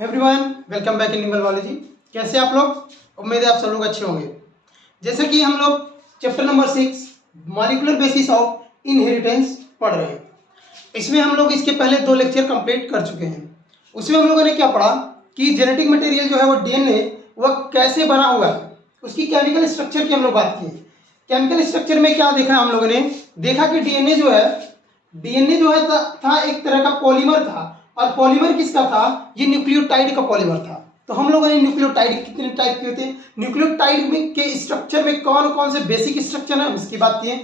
Everyone, welcome back in Nimal biology. कैसे आप लोग? उम्मीद है आप सब लोग अच्छे होंगे। जैसे कि हम लोग chapter number 6 molecular basis of inheritance पढ़ रहे हैं। इसमें हम लोग इसके पहले 2 लेक्चर कंप्लीट कर चुके हैं। उसमें हम लोगों ने क्या पढ़ा कि जेनेटिक मटेरियल जो है वो डीएनए वह कैसे बना हुआ है, उसकी केमिकल स्ट्रक्चर की हम लोग बात की। केमिकल स्ट्रक्चर में क्या देखा हम लोगों ने? देखा कि डीएनए जो है था एक तरह का पॉलीमर था। और पॉलीमर किसका था? ये न्यूक्लियोटाइड का पॉलीमर था। तो हम लोगों ने न्यूक्लियोटाइड कितने टाइप के होते हैं, न्यूक्लियोटाइड में के स्ट्रक्चर में कौन कौन से बेसिक स्ट्रक्चर है इसकी बात की।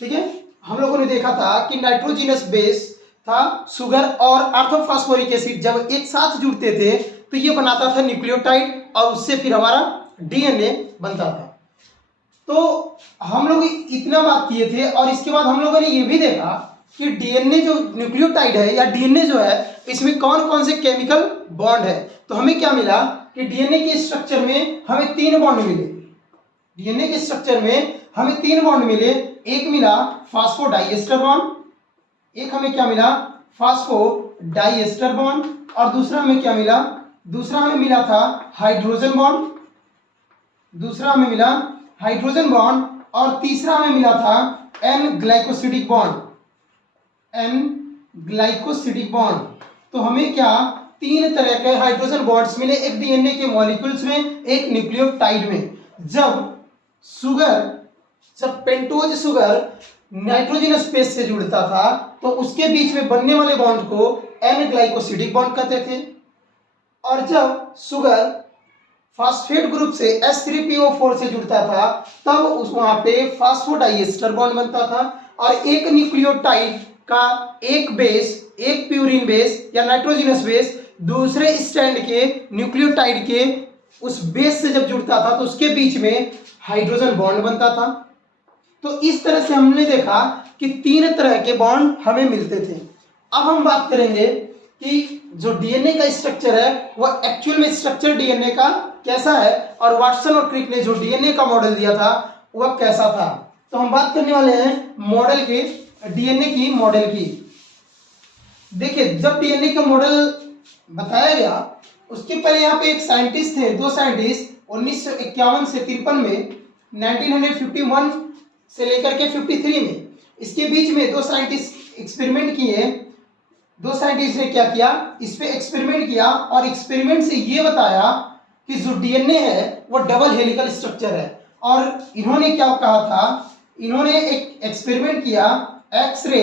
ठीक है, हम लोगों ने देखा था कि नाइट्रोजिनस बेस था, शुगर और ऑर्थोफॉस्फोरिक एसिड जब एक साथ जुड़ते थे तो ये बनाता था न्यूक्लियोटाइड और उससे फिर हमारा डीएनए बनता था। तो हम लोग इतना बात किए थे। और इसके बाद हम लोगों ने ये भी देखा कि डीएनए जो न्यूक्लियोटाइड है या डीएनए जो है इसमें कौन कौन से केमिकल बॉन्ड है। तो हमें क्या मिला कि डीएनए के स्ट्रक्चर में हमें 3 बॉन्ड मिले। डीएनए के स्ट्रक्चर में हमें 3 बॉन्ड मिले। एक मिला फास्फोडाइएस्टर बॉन्ड, एक हमें क्या मिला? फास्फोडाइएस्टर बॉन्ड। और दूसरा हमें क्या मिला? दूसरा हमें मिला था हाइड्रोजन बॉन्ड। दूसरा हमें मिला हाइड्रोजन बॉन्ड। और तीसरा हमें मिला था N glycosidic bond. N glycosidic bond. तो हमें क्या 3 तरह के हाइड्रोजन बॉन्ड्स मिले, एक डीएनए के मॉलिक्यूल्स में, एक न्यूक्लियोटाइड में। जब पेंटोज शुगर नाइट्रोजनस बेस से जुड़ता था तो उसके बीच में बनने वाले बॉन्ड को एन ग्लाइकोसिडिक बॉन्ड कहते थे। और जब शुगर फास्फेट ग्रुप से H3PO4 से जुड़ता था तब उस वहां पे फास्फोडाइएस्टर बॉन्ड बनता था। और एक न्यूक्लियोटाइड का एक बेस, एक प्यूरिन बेस या नाइट्रोजनस बेस दूसरे स्ट्रैंड के न्यूक्लियोटाइड के उस बेस से जब जुड़ता था तो उसके बीच में हाइड्रोजन बॉन्ड बनता था। तो इस तरह से हमने देखा कि 3 तरह के बॉन्ड हमें मिलते थे। अब हम बात करेंगे कि जो डीएनए का स्ट्रक्चर है वह एक्चुअल में स्ट्रक्चर डीएनए का कैसा है और वाटसन और क्रिक ने जो डीएनए का मॉडल दिया था वह कैसा था। तो हम बात करने वाले हैं मॉडल के, डीएनए की मॉडल की। देखिए, जब डीएनए का मॉडल बताया गया उसके पहले यहाँ पे एक साइंटिस्ट थे, 2 साइंटिस्ट 1951 से 53 में, 1951 से लेकर के 53 में, इसके बीच में 2 साइंटिस्ट एक्सपेरिमेंट किए। 2 साइंटिस्ट ने क्या किया? इस पे एक्सपेरिमेंट किया और एक्सपेरिमेंट से ये बताया कि जो डीएनए है वो डबल हेलिकल स्ट्रक्चर है। और इन्होंने क्या कहा था? इन्होंने एक एक्सपेरिमेंट किया एक्सरे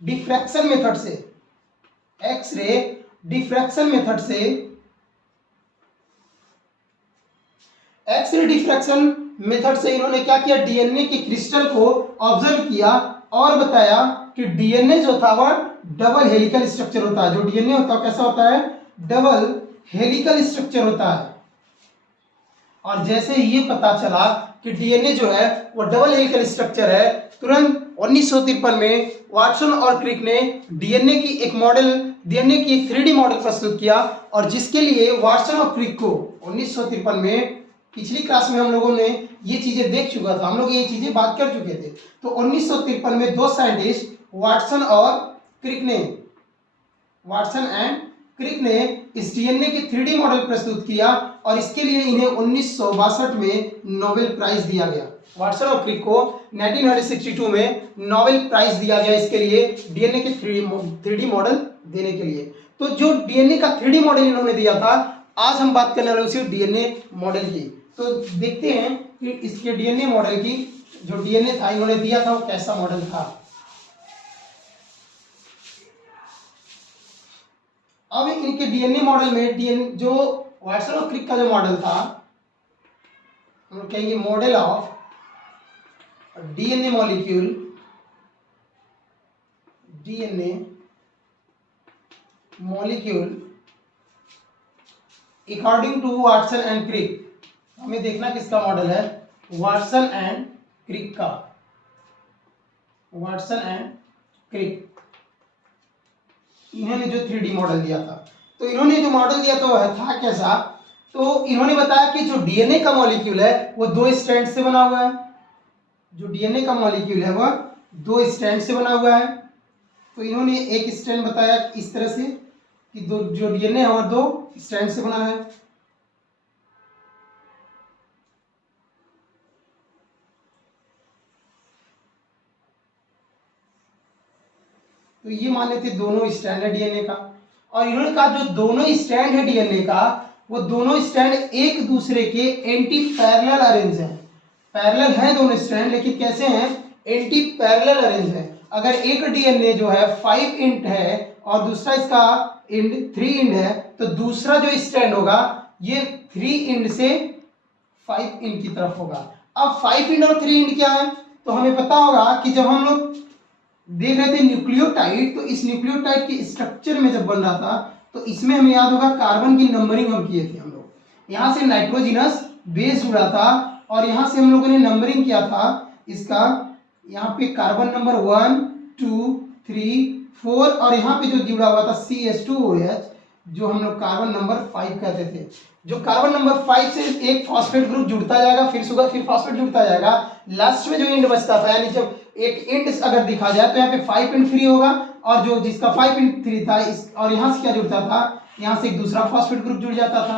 डिफ्रैक्शन मेथड से। एक्सरे डिफ्रैक्शन मेथड से, एक्सरे डिफ्रैक्शन मेथड से इन्होंने क्या किया? डीएनए के क्रिस्टल को ऑब्जर्व किया और बताया कि डीएनए जो था वह डबल हेलिकल स्ट्रक्चर होता है। जो डीएनए होता है कैसा होता है? डबल हेलिकल स्ट्रक्चर होता है। और जैसे ये पता चला कि डीएनए जो है वो डबल हेलिकल स्ट्रक्चर है, तुरंत 1953 में वाटसन और क्रिक ने डीएनए की एक मॉडल, डीएनए की एक 3D मॉडल प्रस्तुत किया। और जिसके लिए वाटसन और क्रिक को 1953 में, पिछली क्लास में हम लोगों ने ये चीजें देख चुका था, हम लोग ये चीजें बात कर चुके थे। तो 1953 में 2 साइंटिस्ट वाटसन और क्रिक ने, वाटसन एंड क्रिक ने इस डीएनए की 3D मॉडल प्रस्तुत किया और इसके लिए इन्हें 1962 में नोबेल प्राइज दिया गया। वाटसन और क्रिक को 1962 में नोबेल प्राइज दिया गया इसके लिए, डीएनए के 3D मॉडल देने के लिए। तो जो डीएनए का 3D मॉडल इन्होंने दिया था, आज हम बात करने वाले उसी डीएनए मॉडल की। तो देखते हैं कि इसके डीएनए मॉडल की, जो डीएनए था इन्होंने दिया था वो कैसा मॉडल था। अब इनके डीएनए मॉडल में डीएनए जो वाटसन और क्रिक का जो मॉडल था, हम कहेंगे model of DNA molecule, DNA molecule according to Watson and Crick. हमें देखना किसका मॉडल है? वाटसन एंड क्रिक का। वाटसन एंड क्रिक इन्होंने जो 3D मॉडल दिया था, तो इन्होंने जो मॉडल दिया था वह था कैसा? तो इन्होंने बताया कि जो डीएनए का मॉलिक्यूल है वो 2 स्ट्रैंड से बना हुआ है। जो डीएनए का मॉलिक्यूल है वह 2 स्ट्रैंड से बना हुआ है। तो इन्होंने एक स्ट्रैंड बताया इस तरह से कि जो डीएनए है वह 2 स्ट्रैंड से बना है। तो ये मान लेते दोनों स्ट्रैंड है डीएनए का, और इन्होंने कहा जो दोनों स्ट्रैंड है डीएनए का वो दोनों स्ट्रैंड एक दूसरे के एंटी पैरेलल अरेंज हैं। पैरेलल है दोनों स्ट्रैंड, लेकिन कैसे हैं? एंटी पैरेलल अरेंज है। अगर एक डीएनए जो है 5 इंट है और दूसरा इसका इंड 3 इंड है, तो दूसरा जो स्ट्रैंड होगा ये 3 इंड से 5 इंड की तरफ होगा। अब 5 इंड और 3 इंड क्या है? तो हमें पता होगा कि जब हम लोग देख रहे थे न्यूक्लियोटाइड, तो इस न्यूक्लियोटाइड के स्ट्रक्चर में जब बन रहा था तो इसमें हमें याद होगा कार्बन की नंबरिंग हम किए थे। हम लोग यहाँ से नाइट्रोजिनस बेस जुड़ा था और यहाँ से हम लोगों ने नंबरिंग किया था इसका। यहाँ पे कार्बन नंबर 1 2 3 4 और यहाँ पे जो जुड़ा हुआ था CH2OH, जो हम लोग कार्बन नंबर 5 कहते थे। जो कार्बन नंबर 5 से एक फॉस्फेट ग्रुप जुड़ता जाएगा, फिर शुगर, फिर फॉस्फेट जुड़ता जाएगा, लास्ट में जो इंड बचता था, यानी जब एक इंड अगर दिखा जाए तो यहाँ पे 5 इंड फ्री होगा, और जो जिसका 5 इंड 3 था इस, और यहाँ से क्या जुड़ता था, यहाँ से एक दूसरा फॉस्फेट ग्रुप जुड़ जाता था,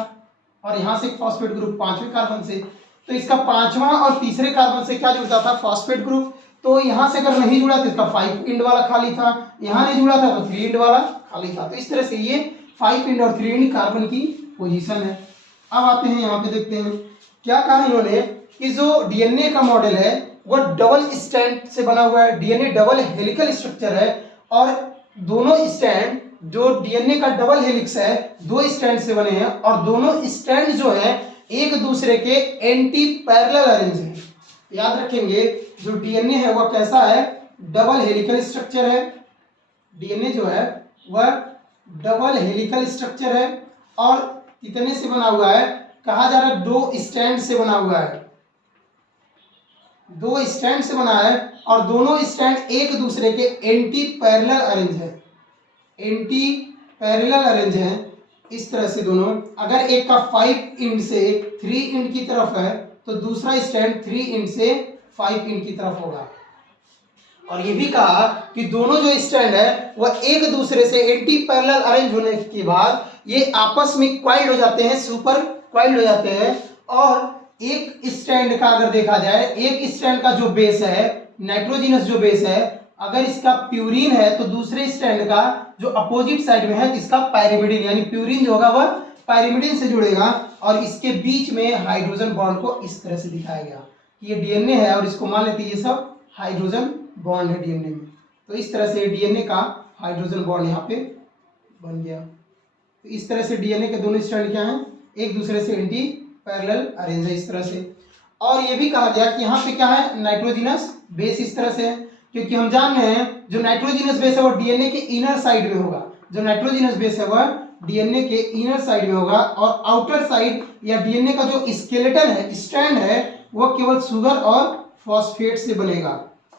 और यहाँ से एक फॉस्फेट ग्रुप 5वें कार्बन से, तो इसका 5वां और तीसरे कार्बन से क्या जुड़ता था? Phosphate group. तो यहाँ से अगर नहीं जुड़ा तो इसका 5 इंड वाला खाली था, यहाँ नहीं जुड़ा था तो 3 इंड वाला खाली था। तो इस तरह से ये 5 इंड और 3 इंड कार्बन की पोजीशन है। अब आते हैं यहाँ पे, देखते हैं क्या कहा इन्होंने कि जो डीएनए का मॉडल है वो डबल स्ट्रैंड से बना हुआ है। डीएनए डबल हेलिकल स्ट्रक्चर है, और दोनों स्ट्रैंड, जो डीएनए का डबल हेलिक्स है, 2 स्ट्रैंड से बने हैं, और दोनों स्ट्रैंड जो है एक दूसरे के एंटी पैरेलल अरेंज है। याद रखेंगे जो डीएनए है वह कैसा है? डबल हेलिकल स्ट्रक्चर है। डीएनए जो है वह डबल हेलिकल स्ट्रक्चर है, और कितने से बना हुआ है? कहा जा रहा है 2 स्ट्रैंड से बना हुआ है। 2 स्ट्रैंड से बना है, और दोनों स्ट्रैंड एक दूसरे के एंटी पैरेलल अरेंज है। एंटी पैरेलल अरेंज है इस तरह से दोनों। अगर एक का 5 इंड से 3 इंड की तरफ है तो दूसरा स्ट्रैंड 3 इंड से 5 इंड की तरफ होगा। और ये भी कहा कि दोनों जो स्ट्रैंड है वह एक दूसरे से एंटी पैरेलल अरेंज होने के बाद ये आपस में क्वाइल्ड हो जाते हैं, सुपर क्वाइल्ड हो जाते हैं। और एक स्ट्रैंड का अगर देखा जाए, एक स्ट्रैंड का जो बेस है, नाइट्रोजिनस जो बेस है, अगर इसका प्यूरिन है तो दूसरे स्ट्रैंड का जो अपोजिट साइड में है इसका पायरिमिडिन, यानी प्यूरिन जो होगा वह पायरिमिडिन से जुड़ेगा, और इसके बीच में हाइड्रोजन बॉन्ड को इस तरह से दिखाया गया कि ये डीएनए है, और इसको मान लेते हैं ये सब हाइड्रोजन बॉन्ड है डीएनए में। तो इस तरह से डीएनए का हाइड्रोजन बॉन्ड यहाँ पे बन गया। तो इस तरह से डीएनए के दोनों स्ट्रैंड क्या हैं? एक दूसरे से एंटी पैरेलल अरेंज है इस तरह से। और ये भी कहा गया कि यहाँ पे क्या है? नाइट्रोजिनस बेस इस तरह से है, क्योंकि हम जान रहे हैं जो नाइट्रोजिनस बेस है वो डीएनए के इनर साइड में होगा। जो नाइट्रोजिनस बेस है वह डीएनए के इनर साइड में होगा, और आउटर साइड या डीएनए का जो स्केलेटन है, स्ट्रैंड है, वह केवल शुगर और फॉस्फेट से बनेगा,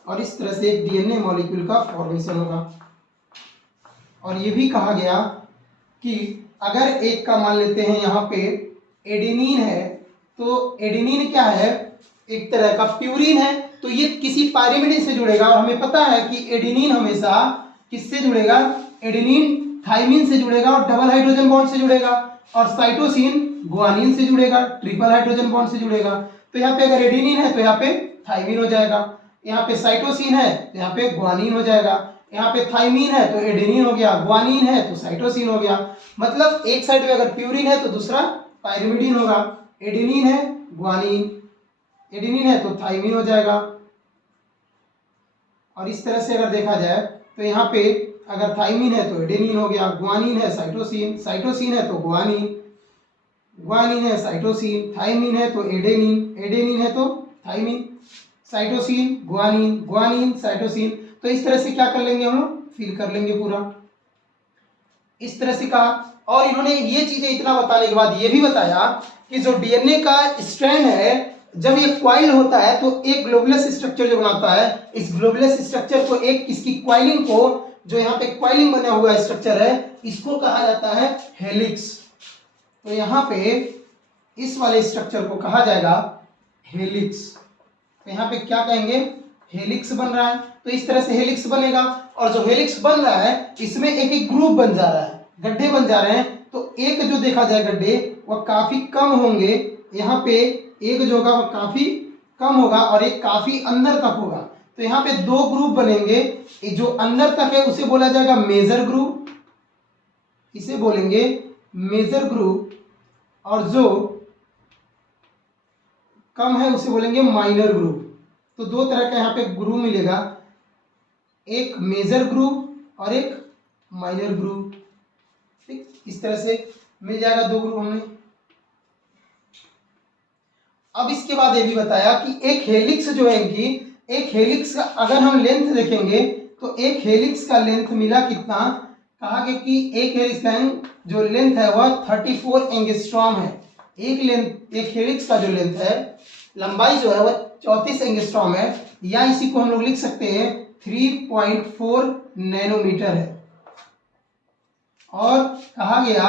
और इस तरह से एक डीएनए मॉलिक्यूल का फॉर्मेशन होगा। और ये भी कहा गया कि अगर एक का मान लेते हैं यहाँ पे एडेनिन है, तो एडेनिन क्या है? एक तरह का प्यूरिन है, तो ये किसी पायरिमिडिन से जुड़ेगा, और हमें पता है कि एडेनिन हमेशा किससे जुड़ेगा? एडेनिन थाइमिन से जुड़ेगा और डबल हाइड्रोजन बॉन्ड से जुड़ेगा, और साइटोसिन ग्वानिन से जुड़ेगा, ट्रिपल हाइड्रोजन बॉन्ड से जुड़ेगा। तो यहाँ पे अगर एडेनिन है तो यहाँ पे थाइमिन हो जाएगा, यहाँ पे साइटोसिन है तो यहाँ पे ग्वानिन हो जाएगा, यहाँ पे थाइमिन है तो एडेनिन हो गया, ग्वानिन है तो साइटोसिन हो गया। मतलब एक साइड में अगर प्यूरिन है तो दूसरा पायरिमिडिन होगा। एडेनिन है ग्वानिन, एडेनिन है तो थाइमिन हो जाएगा। और इस तरह से अगर देखा जाए तो यहाँ पे अगर थाइमिन है तो एडेनिन हो गया, ग्वानिन है साइटोसिन, साइटोसिन है तो ग्वानिन, ग्वानिन है साइटोसिन, थाइमिन है तो एडेनिन, एडेनिन है तो thymine, cytosine guanine, guanine cytosine. तो इस तरह से क्या कर लेंगे हम लोग? फिल कर लेंगे पूरा इस तरह से कहा। और इन्होंने ये चीजें इतना बताने के बाद ये भी बताया कि जो डीएनए का स्ट्रैंड है जब ये क्वाइल होता है तो एक ग्लोबुलस स्ट्रक्चर जो बनाता है, इस ग्लोबुलस स्ट्रक्चर को, एक इसकी क्वाइलिंग को, जो यहाँ पे क्वाइलिंग बना हुआ स्ट्रक्चर है, इसको कहा जाता है हेलिक्स। तो यहाँ पे इस वाले स्ट्रक्चर को कहा जाएगा हेलिक्स। तो यहाँ पे क्या कहेंगे? हेलिक्स बन रहा है। तो इस तरह से हेलिक्स बनेगा, और जो हेलिक्स बन रहा है इसमें एक एक ग्रुप बन जा रहा है। गड्ढे बन जा रहे हैं, तो एक जो देखा जाए गड्ढे वह काफी कम होंगे। यहाँ पे एक जो होगा वह काफी कम होगा और एक काफी अंदर तक होगा। तो यहाँ पे दो ग्रुप बनेंगे, जो अंदर तक है उसे बोला जाएगा मेजर ग्रुप, इसे बोलेंगे मेजर ग्रुप, और जो कम है उसे बोलेंगे माइनर ग्रुप। तो दो तरह का यहाँ पे ग्रुप मिलेगा, एक मेजर ग्रुप और एक माइनर ग्रुप। ठीक, इस तरह से मिल जाएगा दो ग्रुप हमें। अब इसके बाद ये भी बताया कि एक हेलिक्स जो है इनकी, एक हेलिक्स का अगर हम लेंथ देखेंगे तो एक हेलिक्स का लेंथ मिला कितना, कहा गया कि एक हेलिक्स का जो लेंथ है वह 34 एंगस्ट्रॉम है। एक हेलिक्स का जो लेंथ है, लंबाई जो है वह 34 एंगस्ट्रॉम है, या इसी को हम लोग लिख सकते हैं 3.4 नैनोमीटर है। और कहा गया,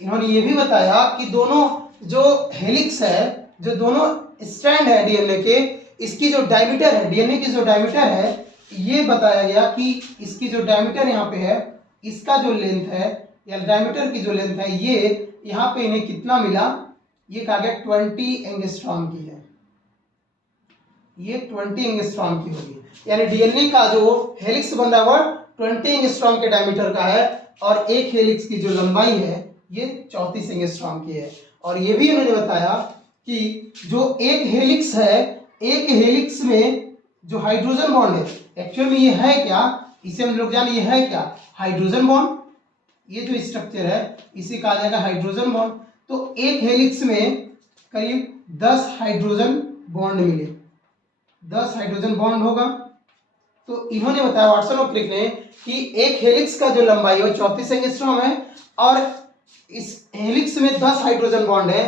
इन्होंने ये भी बताया कि दोनों जो हेलिक्स है, जो दोनों स्ट्रैंड है डीएनए के, इसकी जो डायमीटर है, डीएनए की जो डायमीटर है, ये बताया गया कि इसकी जो डायमीटर यहाँ पे है, इसका जो लेंथ है या डायमीटर की जो लेंथ है, ये यहाँ पे इन्हें कितना मिला, ये कहा गया 20 एंगस्ट्रॉम की है। ये 20 एंगस्ट्रॉम की होगी, यानी डीएनए का जो हेलिक्स बन रहा है वह 20 एंगस्ट्रॉम के डायमीटर का है, और एक हेलिक्स की जो लंबाई है ये 34 एंगस्ट्रॉम की है। और ये भी उन्होंने बताया कि जो एक हेलिक्स है, एक हेलिक्स में जो हाइड्रोजन बॉन्ड है, एक्चुअल में ये है क्या, इसे हम लोग जाने, ये है क्या, हाइड्रोजन बॉन्ड। ये जो स्ट्रक्चर है इसे कहा जाएगा हाइड्रोजन बॉन्ड। तो एक हेलिक्स में करीब 10 हाइड्रोजन बॉन्ड मिले, 10 हाइड्रोजन बॉन्ड होगा। तो इन्होंने बताया, वाटसन और क्रिक ने, कि एक हेलिक्स का जो लंबाई है 34 एंगस्ट्रॉम है, और इस हेलिक्स में 10 हाइड्रोजन बॉन्ड है,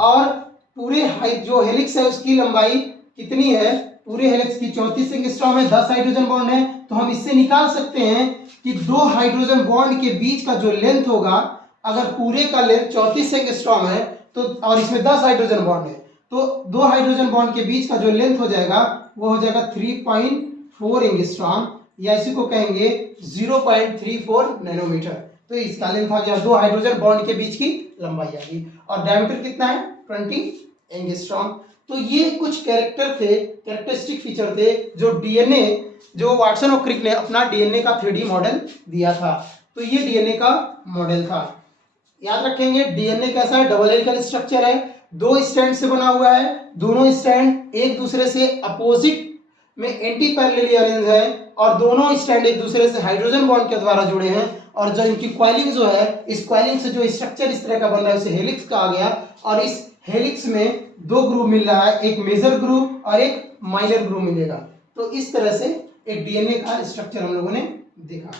और पूरे जो हेलिक्स है उसकी लंबाई कितनी है, पूरे हेलिक्स की 34 एंगस्ट्रॉम है, 10 हाइड्रोजन बॉन्ड है। तो हम इससे निकाल सकते हैं कि दो हाइड्रोजन बॉन्ड के बीच का जो लेंथ होगा, अगर पूरे का लेंथ 34 एंगस्ट्रॉम है तो, और इसमें 10 हाइड्रोजन बॉन्ड है, तो दो हाइड्रोजन बॉन्ड के बीच का जो लेंथ हो जाएगा वो हो जाएगा 3.4 एंगस्ट्रॉम, या इसी को कहेंगे 0.34 नैनोमीटर। तो इसका लेंथ आ गया, दो हाइड्रोजन बॉन्ड के बीच की लंबाई आ गई, और डायमीटर कितना है 20 एंगस्ट्रॉम। तो ये कुछ कैरेक्टरिस्टिक फीचर थे जो डीएनए, जो वाटसन और क्रिक ने अपना डीएनए का 3D मॉडल दिया था। तो ये डीएनए का मॉडल था। याद रखेंगे डीएनए कैसा है, डबल हेलिकल स्ट्रक्चर है, दो स्ट्रैंड से बना हुआ है, दोनों स्ट्रैंड एक दूसरे से अपोजिट में एंटी पैरेलली अरेंज है, और दोनों स्ट्रैंड एक दूसरे से हाइड्रोजन बॉन्ड के द्वारा जुड़े हैं, और जो इनकी कॉइलिंग जो है, इस कॉइलिंग से जो स्ट्रक्चर इस तरह का बन रहा है उसे हेलिक्स कहा गया। और इस हेलिक्स में दो ग्रुप मिल रहा है, एक मेजर ग्रुप और एक माइनर ग्रुप मिलेगा। तो इस तरह से एक डीएनए का स्ट्रक्चर हम लोगों ने देखा।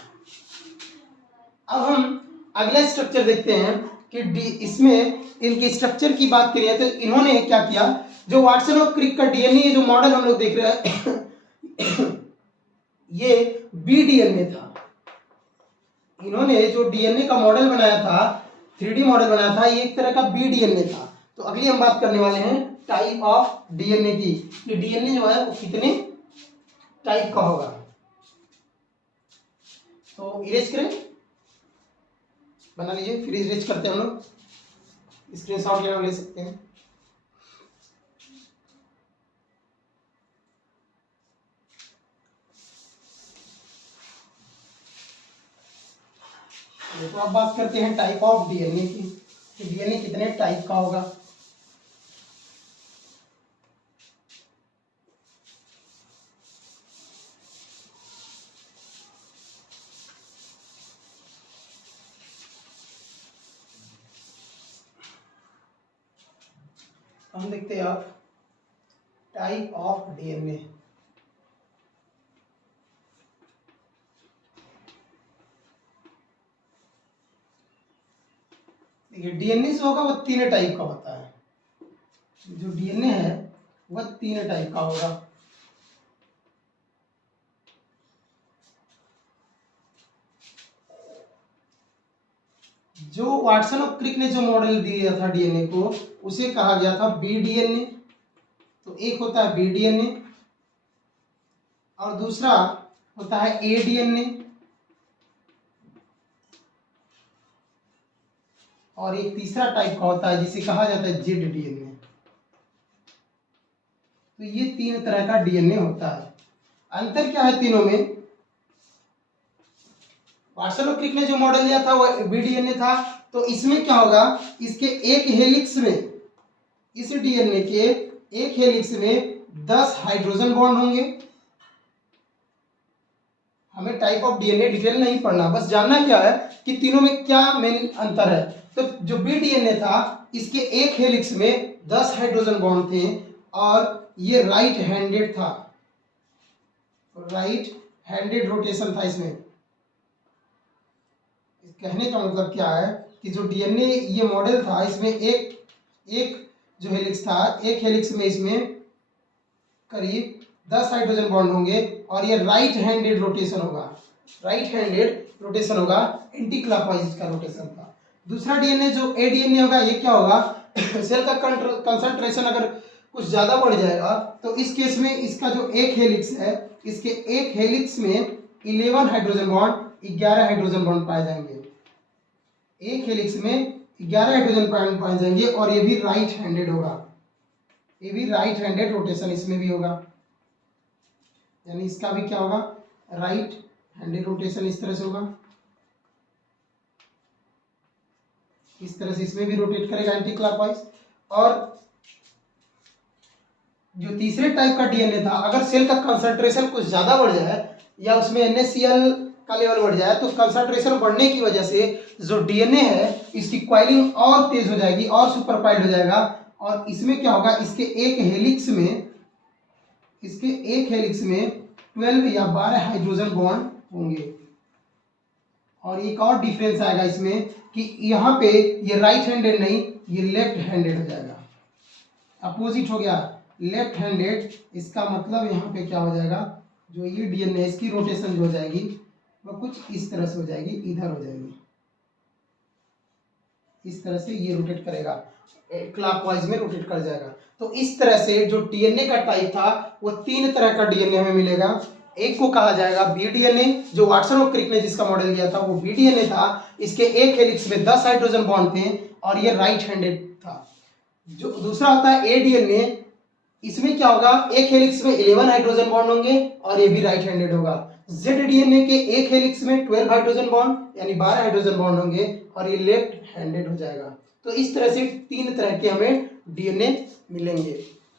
अब हम अगला स्ट्रक्चर देखते हैं कि इसमें इनके स्ट्रक्चर की बात करिए तो इन्होंने क्या किया, जो वाटसन और क्रिक का डीएनए जो मॉडल हम लोग देख रहे हैं ये बीडीएनए था। इन्होंने जो डीएनए का मॉडल बनाया था, 3D मॉडल बनाया था, ये एक तरह का बीडीएनए था। तो अगली हम बात करने वाले हैं टाइप ऑफ डीएनए की, कि डीएनए जो है वो कितने टाइप का होगा। तो इरेज करें, बना लीजिए, फिर इरेज करते हैं हम लोग, स्क्रीनशॉट लेना ले सकते हैं। तो अब बात करते हैं टाइप ऑफ डीएनए की, कि डीएनए कितने टाइप का होगा। हम देखते हैं आप टाइप ऑफ डीएनए। देखिए डीएनए जो होगा वो तीन टाइप का होता है, जो डीएनए है वह तीन टाइप का होगा। जो वाटसन और क्रिक ने जो मॉडल दिया था डीएनए को, उसे कहा गया था बीडीएनए। तो एक होता है बीडीएनए और दूसरा होता है एडीएनए, और एक तीसरा टाइप का होता है जिसे कहा जाता है जेड डीएनए। तो ये 3 तरह का डीएनए होता है। अंतर क्या है तीनों में? वाटसन और क्रिक ने जो मॉडल लिया था वो बीडीएनए था। तो इसमें क्या होगा, इसके एक हेलिक्स में, इस डीएनए के एक हेलिक्स में 10 हाइड्रोजन बॉन्ड होंगे। हमें टाइप ऑफ डीएनए डिटेल नहीं पढ़ना, बस जानना क्या है कि तीनों में क्या मेन अंतर है। तो जो बी डीएनए था इसके एक हेलिक्स में 10 हाइड्रोजन बॉन्ड थे और ये राइट हैंडेड था, राइट हैंडेड रोटेशन था इसमें। कहने का मतलब क्या है कि जो डीएनए ये मॉडल था इसमें एक जो हेलिक्स था, एक हेलिक्स में इसमें करीब 10 हाइड्रोजन बॉन्ड होंगे और ये राइट हैंडेड रोटेशन होगा, राइट हैंडेड रोटेशन होगा, एंटी क्लॉकवाइज का रोटेशन था। दूसरा डीएनए जो ए डीएनए होगा, ये क्या होगा, सेल का कंसंट्रेशन अगर कुछ ज़्यादा बढ़ जाएगा तो इस केस में इसका जो एक हेलिक्स है, इसके एक हेलिक्स में 11 हाइड्रोजन बॉन्ड, 11 हाइड्रोजन बॉन्ड पाए जाएंगे। एक हेलिक्स में 11 हाइड्रोजन बॉन्ड पाए जाएंगे और ये भी राइट हैंडेड होगा, ये भी राइट हैंडेड रोटेशन इसमें भी होगा, यानी इसका भी क्या होगा, राइट हैंडेड रोटेशन इस तरह से होगा, इस तरह से इसमें भी रोटेट करेगा एंटी क्लॉकवाइज। और जो तीसरे टाइप का डीएनए था, अगर सेल का कंसंट्रेशन कुछ ज्यादा बढ़ जाए या उसमें NaCl का लेवल बढ़ जाए तो कंसंट्रेशन बढ़ने की वजह से जो डीएनए है इसकी कॉइलिंग और तेज हो जाएगी और सुपरपाइल्ड हो जाएगा और इसमें क्या होगा, इसके एक हेलिक्स में 12 या 12 हाइड्रोजन बॉन्ड होंगे। और एक और डिफरेंस आएगा इसमें कि यहाँ पे ये राइट हैंडेड नहीं, ये लेफ्ट हैंडेड हो जाएगा, अपोजिट हो गया, लेफ्ट हैंडेड। इसका मतलब यहाँ पे क्या हो जाएगा, जो ये डीएनए इसकी रोटेशन जो हो जाएगी वो कुछ इस तरह से हो जाएगी, इधर हो जाएगी, इस तरह से ये रोटेट करेगा, क्लॉकवाइज में रोटेट कर जाएगा। तो इस तरह से जो डीएनए का टाइप था वो 3 तरह का डीएनए हमें मिलेगा। एक को कहा जाएगा बी डीएनए, जो वाटसन और क्रिक ने जिसका मॉडल लिया था वो बी डीएनए था, इसके एक हेलिक्स में 10 हाइड्रोजन बॉन्ड थे और ये राइट हैंडेड था। जो दूसरा होता है ए डीएनए, इसमें क्या होगा, एक हेलिक्स में 11 हाइड्रोजन बॉन्ड होंगे और ये भी राइट हैंडेड होगा। जेड डीएनए के एक हेलिक्स में 12 हाइड्रोजन बॉन्ड यानी 12 हाइड्रोजन बॉन्ड होंगे और ये लेफ्ट हैंडेड हो जाएगा। तो इस तरह से 3 तरह के हमें डीएनए मिलेंगे।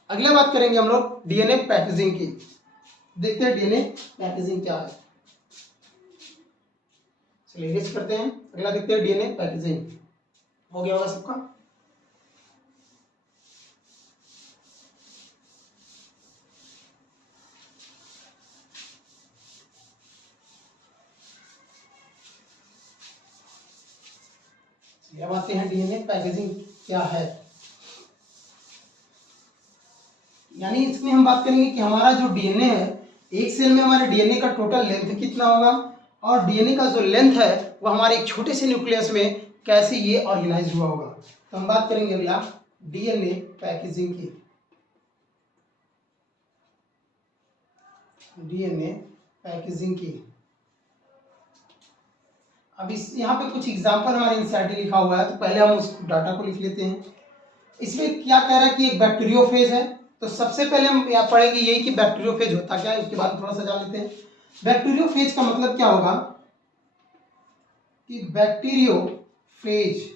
अगला बात करेंगे हम लोग डीएनए पैकेजिंग की। देखते हैं डीएनए पैकेजिंग क्या है। चलिए रेस्ट करते हैं, अगला देखते हैं डीएनए पैकेजिंग। हो गया होगा सबका? अब आते हैं डीएनए पैकेजिंग क्या है। यानी इसमें हम बात करेंगे कि हमारा जो डीएनए है, एक सेल में हमारे डीएनए का टोटल लेंथ कितना होगा और डीएनए का जो लेंथ है वो हमारे एक छोटे से न्यूक्लियस में कैसे ये ऑर्गेनाइज हुआ होगा। तो हम बात करेंगे अगला डीएनए पैकेजिंग की। डीएनए पैकेजिंग की, अब इस यहाँ पे कुछ एग्जांपल हमारे एनसीईआरटी लिखा हुआ है, तो पहले हम उस डाटा को लिख लेते हैं। इसमें क्या कह रहा है कि एक बैक्टीरियोफेज है, तो सबसे पहले हम यहाँ पढ़ेंगे यही कि बैक्टीरियोफेज होता क्या है, उसके बाद थोड़ा सा जान लेते हैं। बैक्टीरियोफेज का मतलब क्या होगा कि बैक्टीरियोफेज,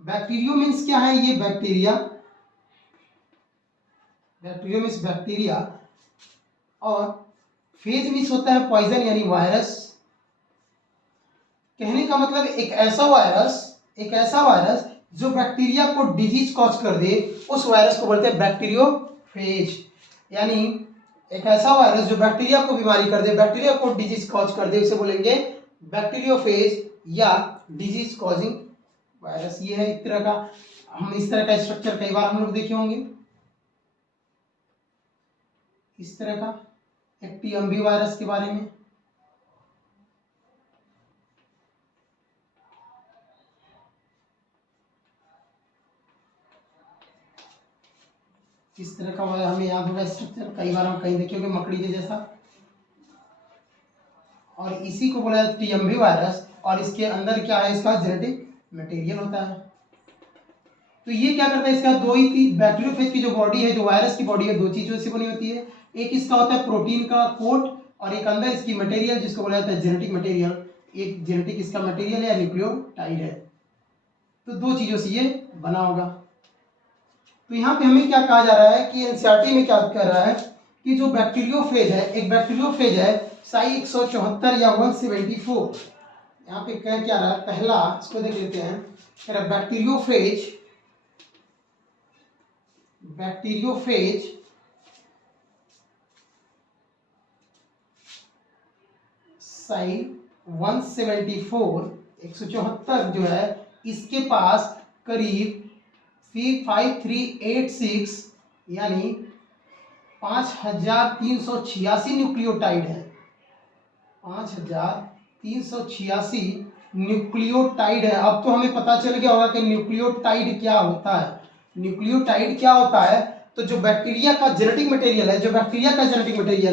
बैक्टीरियो मीन्स क्या है, ये बैक्टीरिया, बैक्टीरियो मीन्स बैक्टीरिया और फेज मीन्स होता है पॉइजन यानी वायरस। कहने का मतलब एक ऐसा वायरस जो बैक्टीरिया को डिजीज कॉज कर दे, उस वायरस को बोलते हैं बैक्टीरियोफेज। यानी एक ऐसा वायरस जो बैक्टीरिया को बीमारी कर दे, बैक्टीरिया को डिजीज कॉज कर दे, उसे बोलेंगे बैक्टीरियोफेज या डिजीज कॉजिंग वायरस। ये है एक तरह का, हम इस तरह का स्ट्रक्चर कई बार हम लोग देखे होंगे, इस तरह का एक टीएमवी वायरस के बारे में। इस तरह का हमें याद होगा स्ट्रक्चर, कई बार हम कहीं देखे होंगे मकड़ी के जैसा, और इसी को बोला जाता है टीएमवी वायरस। और इसके अंदर क्या है, इसका जेनेटिक मटेरियल होता है। तो ये क्या करता है, इसका दो ही बैक्टीरियोफेज की जो बॉडी है, जो वायरस की बॉडी है, दो चीजों से बनी होती है। एक इसका होता है प्रोटीन का कोट और एक अंदर इसकी मटेरियल जिसको बोला जाता है जेनेटिक मटेरियल। एक जेनेटिक इसका मटेरियल है, न्यूक्लियोटाइड है। तो दो चीजों से ये बना होगा। तो यहाँ पे हमें क्या कहा जा रहा है कि एनसीईआरटी में क्या कह रहा है कि जो बैक्टीरियोफेज है, एक बैक्टीरियोफेज है साई 174 या 174। यहाँ पे क्या रहा है, पहला इसको देख लेते हैं। कह रहा है बैक्टीरियोफेज साई 174 174 जो है, इसके पास करीब 5386 यानी 5386 न्यूक्लियोटाइड है। 5386 न्यूक्लियोटाइड है। अब तो हमें पता चल गया होगा कि न्यूक्लियोटाइड क्या होता है। न्यूक्लियोटाइड क्या होता है, तो जो बैक्टीरिया का जेनेटिक मटेरियल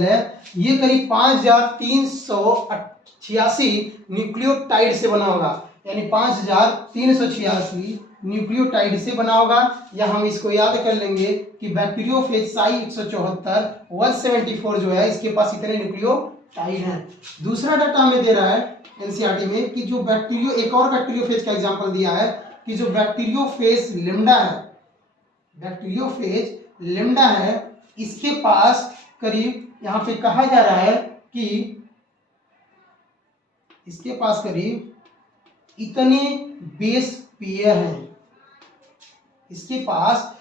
है, ये करीब 5386 न्यूक्लियोटाइड से बना होगा, यानी 5386 न्यूक्लियोटाइड से बना होगा। या हम इसको याद कर लेंगे कि बैक्टीरियोफेज साई 174 174 जो है, इसके पास इतने न्यूक्लियोटाइड हैं। दूसरा डाटा हमें दे रहा है एनसीईआरटी में कि जो एक और बैक्टीरियोफेज का एग्जांपल दिया है कि जो बैक्टीरियोफेज लिम्डा है, इसके पास करीब, यहाँ पे कहा जा रहा है कि इसके पास करीब इतने बेस पेयर हैं। इसके पास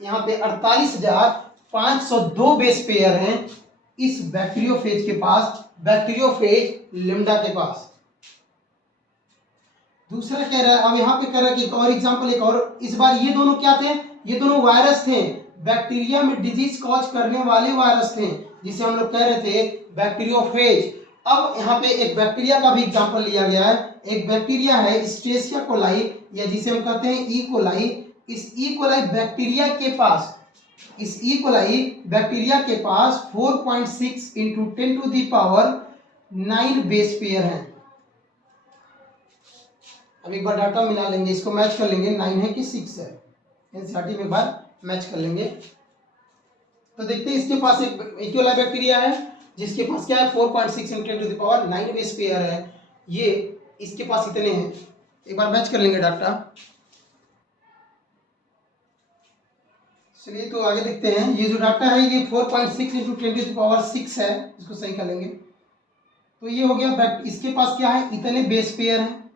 यहाँ पे 48,502 बेस पेयर हैं इस बैक्टीरियोफेज के पास, बैक्टीरियोफेज लिम्डा के पास। दूसरा कह रहा है, अब यहाँ पे कह रहा है कि एक और एग्जांपल, एक और, इस बार ये दोनों क्या थे, ये दोनों वायरस थे, बैक्टीरिया में डिजीज कॉज करने वाले वायरस थे, जिसे हम लोग कह रहे थे बैक्टीरियोफेज। अब यहाँ पे एक बैक्टीरिया का भी एग्जांपल लिया गया है। एक बैक्टीरिया है एस्चेरिचिया कोलाई, या जिसे हम कहते हैं ई कोलाई। इस ई कोलाई बैक्टीरिया के पास 4.6 इंटू 10⁻9 बेस पेयर हैं। अब एक बार डाटा मिला लेंगे, इसको मैच कर लेंगे, 9 है कि 6 है, एनसीईआरटी में एक बार मैच कर लेंगे। तो देखते हैं, इसके पास एक ई कोलाई बैक्टीरिया है जिसके पास क्या है, 4.6 इंटू 10⁻9 बेस पेयर है। ये इसके पास इतने हैं, एक बार मैच कर लेंगे डाटा। चलिए तो आगे देखते हैं। ये जो डाटा है ये 4.6 इंटू 10⁻6 है, इसको सही कर लेंगे। तो ये हो गया, इसके पास क्या है, इतने बेस पेयर हैं।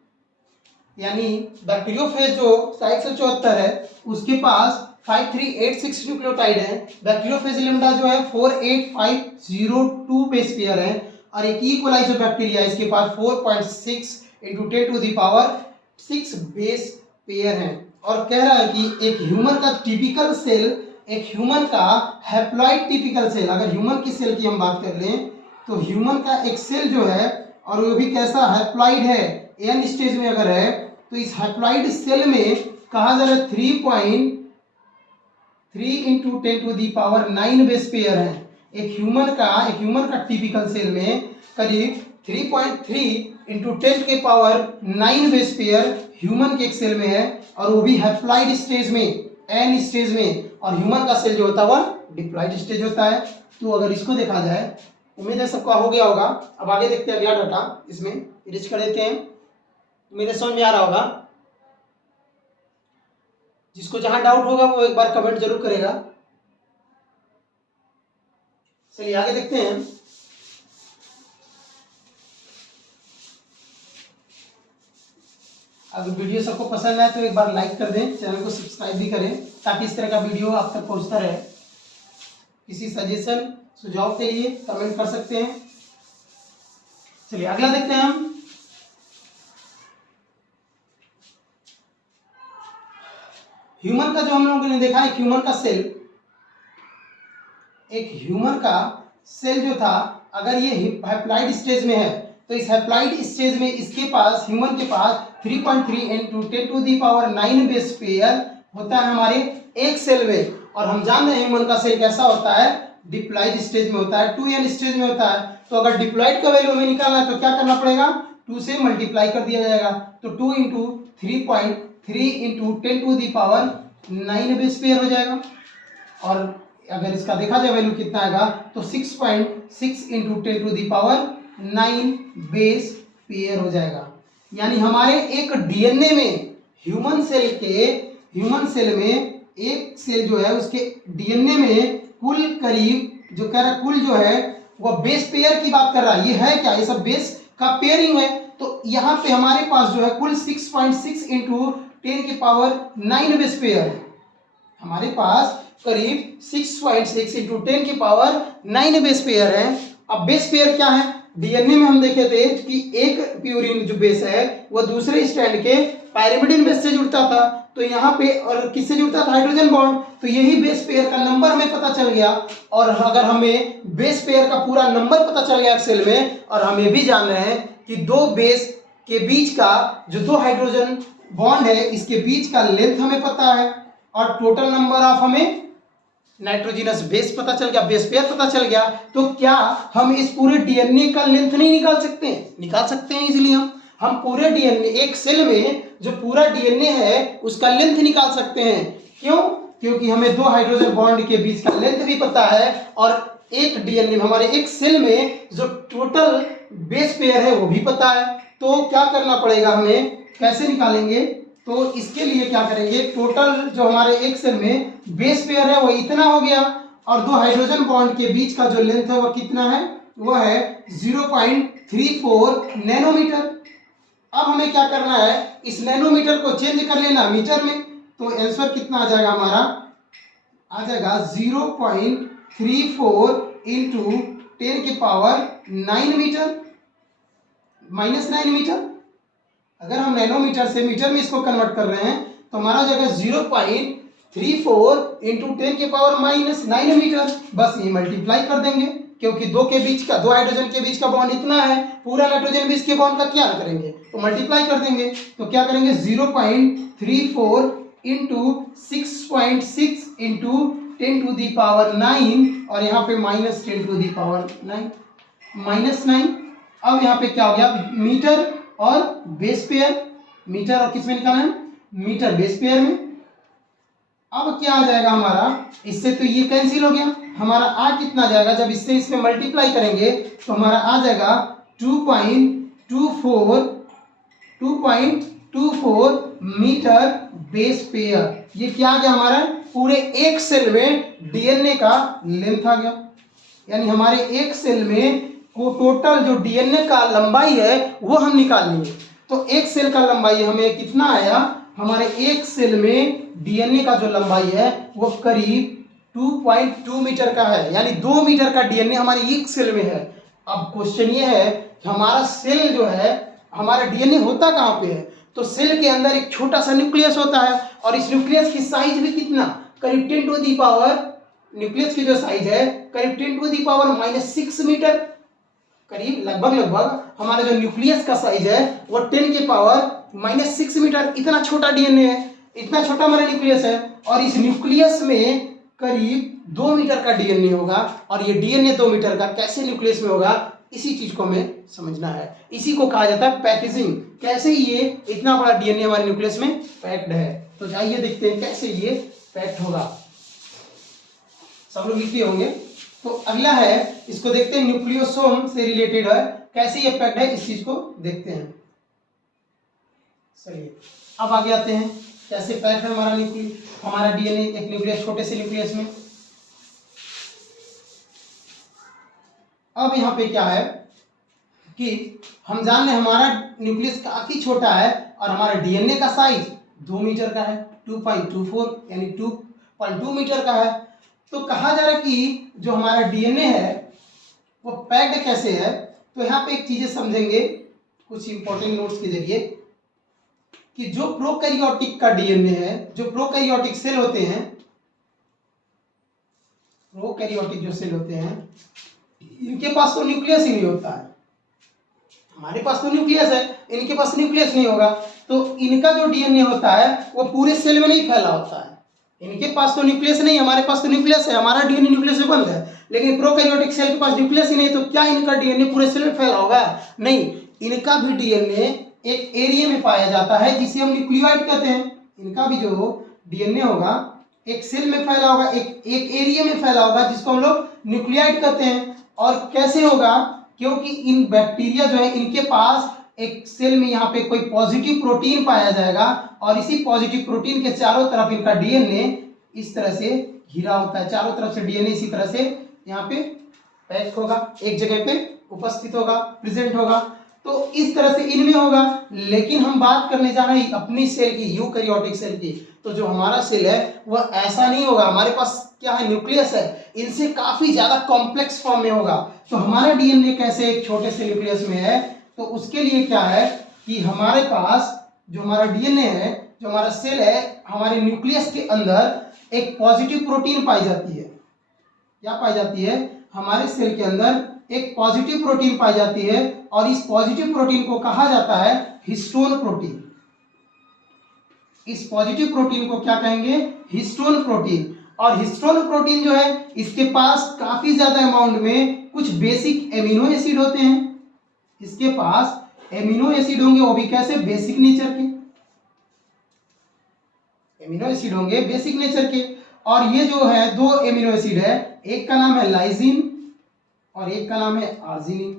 यानी बैक्टीरियोफेज जो 174 है उसके पास 5386 न्यूक्लियोटाइड है। बैक्टीरियोफेज लिम्डा जो है 48502 बेस पेयर है। और एक ई कोलाई जो बैक्टीरिया है, इसके पास 4.6 इंटू 10⁻6 बेस पेयर है। और कह रहा है कि एक ह्यूमन का टिपिकल सेल, एक ह्यूमन का हैप्लॉइड टिपिकल सेल, अगर ह्यूमन की सेल की हम बात कर लें तो ह्यूमन का एक सेल जो है, और वो भी कैसा हैप्लॉइड है, एन स्टेज में अगर है, तो इस हैप्लॉइड सेल में कहा जा रहा है 3.3 इंटू 10⁻9 बेस पेयर है। एक ह्यूमन का टिपिकल सेल में करीब 3.3 इंटू 10⁻9 बेस पेयर ह्यूमन के एक सेल में है, और वो भी हैप्लॉइड स्टेज में, एन स्टेज में। और ह्यूमन का सेल जो होता है वह डिप्लॉइड स्टेज होता है। तो अगर इसको देखा जाए, उम्मीद है सबका हो गया होगा। अब आगे देखते हैं अगला डाटा, इसमें इरेज कर देते हैं। उम्मीद है समझ में आ रहा होगा। जिसको जहां डाउट होगा वो एक बार कमेंट जरूर करेगा। चलिए आगे देखते हैं। अगर वीडियो सबको पसंद आए तो एक बार लाइक कर दें, चैनल को सब्सक्राइब भी करें, ताकि इस तरह का वीडियो आप तक पहुंचता रहे। किसी सजेशन सुझाव के लिए कमेंट कर सकते हैं। चलिए अगला देखते हैं हम। ह्यूमन का जो हम लोगों ने देखा है, ह्यूमन का सेल, एक ह्यूमन का सेल जो था, अगर ये हैप्लॉइड स्टेज में है तो इस हैप्लॉइड स्टेज में इसके पास, ह्यूमन के पास 3.3 इंटू 10⁻9 बेस पेयर होता है हमारे एक सेल में। और हम जान रहे हैं ह्यूमन का सेल कैसा होता है, डिप्लॉइड स्टेज में होता है, 2n स्टेज में होता है। तो अगर डिप्लॉइड का वैल्यू हमें निकालना है तो क्या करना पड़ेगा, 2 से मल्टीप्लाई कर दिया जाएगा, तो 2 इंटू 3.3 इंटू 10⁻9 बेस पेयर हो जाएगा। और अगर इसका देखा जाए वैल्यू कितना आएगा तो 6.6 इंटू 10⁻9 बेस पेयर हो जाएगा। यानी हमारे एक डीएनए में ह्यूमन सेल में एक सेल जो है उसके डीएनए में कुल करीब जो कह रहा है कुल जो है वो बेस पेयर की बात कर रहा है। ये है क्या, ये सब बेस का पेयरिंग है। तो यहाँ पे हमारे पास जो है कुल 6.6 इंटू 10⁻9 बेस पेयर है। हमारे पास करीब 6.6 इंटू 10⁻9 बेस पेयर है। अब बेस पेयर क्या है, डीएनए में हम देखे थे कि एक प्यूरिन जो बेस है वो दूसरे स्ट्रैंड के पायरिमिडिन बेस से जुड़ता था, तो यहाँ पे और किससे जुड़ता था, हाइड्रोजन बॉन्ड। तो यही बेस पेयर का नंबर हमें पता चल गया। और अगर हमें बेस पेयर का पूरा नंबर पता चल गया सेल में, और हम ये भी जान रहे हैं कि दो बेस के बीच का जो दो हाइड्रोजन बॉन्ड है इसके बीच का लेंथ हमें पता है, और टोटल नंबर ऑफ हमें नाइट्रोजनस बेस पता चल गया, बेस पेयर पता चल गया, तो क्या हम इस पूरे डीएनए का लेंथ नहीं निकाल सकते हैं? निकाल सकते हैं। इसलिए हम पूरे डीएनए, एक सेल में जो पूरा डीएनए है उसका लेंथ निकाल सकते हैं। क्यों? क्योंकि हमें दो हाइड्रोजन बॉन्ड के बीच का लेंथ भी पता है, और एक डीएनए में हमारे एक सेल में जो टोटल बेस पेयर है वो भी पता है। तो क्या करना पड़ेगा हमें, कैसे निकालेंगे? तो इसके लिए क्या करेंगे, टोटल जो हमारे एक सेल में बेस पेयर है वो इतना हो गया, और दो हाइड्रोजन बॉन्ड के बीच का जो लेंथ है वो कितना है, वो है 0.34 नैनोमीटर। अब हमें क्या करना है, इस नैनोमीटर को चेंज कर लेना मीटर में। तो आंसर कितना आ जाएगा हमारा, आ जाएगा 0.34 इंटू 10⁻9 मीटर, -9 मीटर। अगर हम नैनोमीटर से मीटर में इसको कन्वर्ट कर रहे हैं तो हमारा हो जाएगा 0.34 इंटू 10⁻9 मीटर। बस ये मल्टीप्लाई कर देंगे, क्योंकि दो हाइड्रोजन के बीच का बॉन्ड इतना है, पूरा नाइट्रोजन बीच के बॉन्ड का क्या करेंगे, तो मल्टीप्लाई कर देंगे। तो क्या करेंगे, 0.34 इंटू 6.6 इंटू 10⁻9, और यहाँ पे -10⁻9 -9। अब यहाँ पे क्या हो गया, मीटर और बेस पेयर, मीटर और किस में निकालना है, मीटर बेस पेयर में। अब क्या आ जाएगा हमारा, इससे तो ये कैंसिल हो गया, हमारा आ कितना जाएगा, जब इससे इसमें मल्टीप्लाई करेंगे तो हमारा आ जाएगा 2.24 मीटर बेस पेयर। ये क्या आ गया हमारा, पूरे एक सेल में डीएनए का लेंथ आ गया। यानी हमारे एक सेल में को टोटल जो डीएनए का लंबाई है वो हम निकाल लेंगे। तो एक सेल का लंबाई हमें कितना आया, हमारे एक सेल में डीएनए का जो लंबाई है वो करीब 2.2 मीटर का है, यानी 2 मीटर का डीएनए हमारे एक सेल में है। अब क्वेश्चन ये है कि हमारा सेल जो है, हमारा डीएनए होता कहाँ पे है, तो सेल के अंदर एक छोटा सा न्यूक्लियस होता है, और इस न्यूक्लियस की साइज भी कितना, करीब 10 टू दी पावर, न्यूक्लियस की जो साइज है करीब 10 टू दी पावर -6 मीटर, करीब लगभग हमारा जो न्यूक्लियस का साइज है वो 10 की पावर -6 मीटर। इतना छोटा डीएनए है, इतना छोटा हमारा न्यूक्लियस है, और इस न्यूक्लियस में करीब 2 मीटर का डीएनए होगा। और ये डीएनए 2 मीटर का कैसे न्यूक्लियस में होगा, इसी चीज को हमें समझना है। इसी को कहा जाता है पैकेजिंग, कैसे ये इतना बड़ा डीएनए हमारे न्यूक्लियस में पैक्ड है। तो आइए देखते हैं कैसे ये पैक्ड होगा। सब लोग लिखे होंगे। तो अगला है, इसको देखते हैं, न्यूक्लियोसोम से रिलेटेड है, कैसे ये पैक्ड है इस चीज को देखते हैं। चलिए अब आगे आते हैं, कैसे पैक्ड है हमारा डीएनए एक न्यूक्लियस, छोटे से न्यूक्लियस में। अब यहाँ पे क्या है कि हम जान रहे हमारा न्यूक्लियस काफी छोटा है, और हमारा डीएनए का साइज 2 मीटर का है, 2.24 यानी 2.2 मीटर का है। तो कहा जा रहा है कि जो हमारा डीएनए है वो पैक्ड कैसे है। तो यहाँ पे एक चीजें समझेंगे कुछ इंपॉर्टेंट नोट्स के जरिए, कि जो प्रोकैरियोटिक का डीएनए है, जो प्रोकैरियोटिक सेल होते हैं, प्रोकैरियोटिक जो सेल होते हैं, इनके पास तो न्यूक्लियस ही नहीं होता है। हमारे पास तो न्यूक्लियस है, इनके पास न्यूक्लियस नहीं होगा। तो इनका जो डीएनए होता है वो पूरे सेल में नहीं फैला होता है। इनके पास तो न्यूक्लियस नहीं, हमारे पास तो न्यूक्लियस है, हमारा डीएनए न्यूक्लियस से बंद है। लेकिन प्रोकैरियोटिक सेल के पास न्यूक्लियस ही नहीं, तो क्या इनका डीएनए पूरे सेल में फैला होगा? नहीं, इनका भी डीएनए एक एरिया में पाया जाता है जिसे हम न्यूक्लियोइड कहते हैं। इनका भी जो डीएनए होगा एक सेल में फैला होगा, एक एरिया में फैला होगा जिसको हम लोग न्यूक्लियोइड कहते हैं। और कैसे होगा? क्योंकि इन बैक्टीरिया जो है इनके पास एक सेल में यहाँ पे कोई पॉजिटिव प्रोटीन पाया जाएगा और इसी पॉजिटिव प्रोटीन के चारों तरफ इनका डीएनए इस तरह से घिरा होता है। चारों तरफ से डीएनए इसी तरह से यहाँ पे पैक होगा, एक जगह पे उपस्थित होगा, प्रेजेंट होगा। तो इस तरह से इनमें होगा। लेकिन हम बात करने जा रहे हैं अपनी सेल की, यूकैरियोटिक सेल की। तो जो हमारा सेल है वह ऐसा नहीं होगा। हमारे पास क्या है? न्यूक्लियस है, इनसे काफी ज्यादा कॉम्प्लेक्स फॉर्म में होगा। तो हमारा डीएनए कैसे एक छोटे से न्यूक्लियस में है? तो उसके लिए क्या है कि हमारे पास जो हमारा डीएनए है, जो हमारा सेल है, हमारे न्यूक्लियस के अंदर एक पॉजिटिव प्रोटीन पाई जाती है। क्या पाई जाती है? हमारे सेल के अंदर एक पॉजिटिव प्रोटीन पाई जाती है और इस पॉजिटिव प्रोटीन को कहा जाता है हिस्टोन प्रोटीन। इस पॉजिटिव प्रोटीन को क्या कहेंगे? Histone protein. और हिस्टोन प्रोटीन जो है इसके पास काफी ज्यादा अमाउंट में कुछ बेसिक एमिनो एसिड होते हैं। इसके पास एमिनो एसिड होंगे, वो भी कैसे? बेसिक नेचर के एमिनो एसिड होंगे, बेसिक नेचर के। और ये जो है दो एमिनो एसिड है, एक का नाम है लाइसिन और एक का नाम है आर्जिनिन।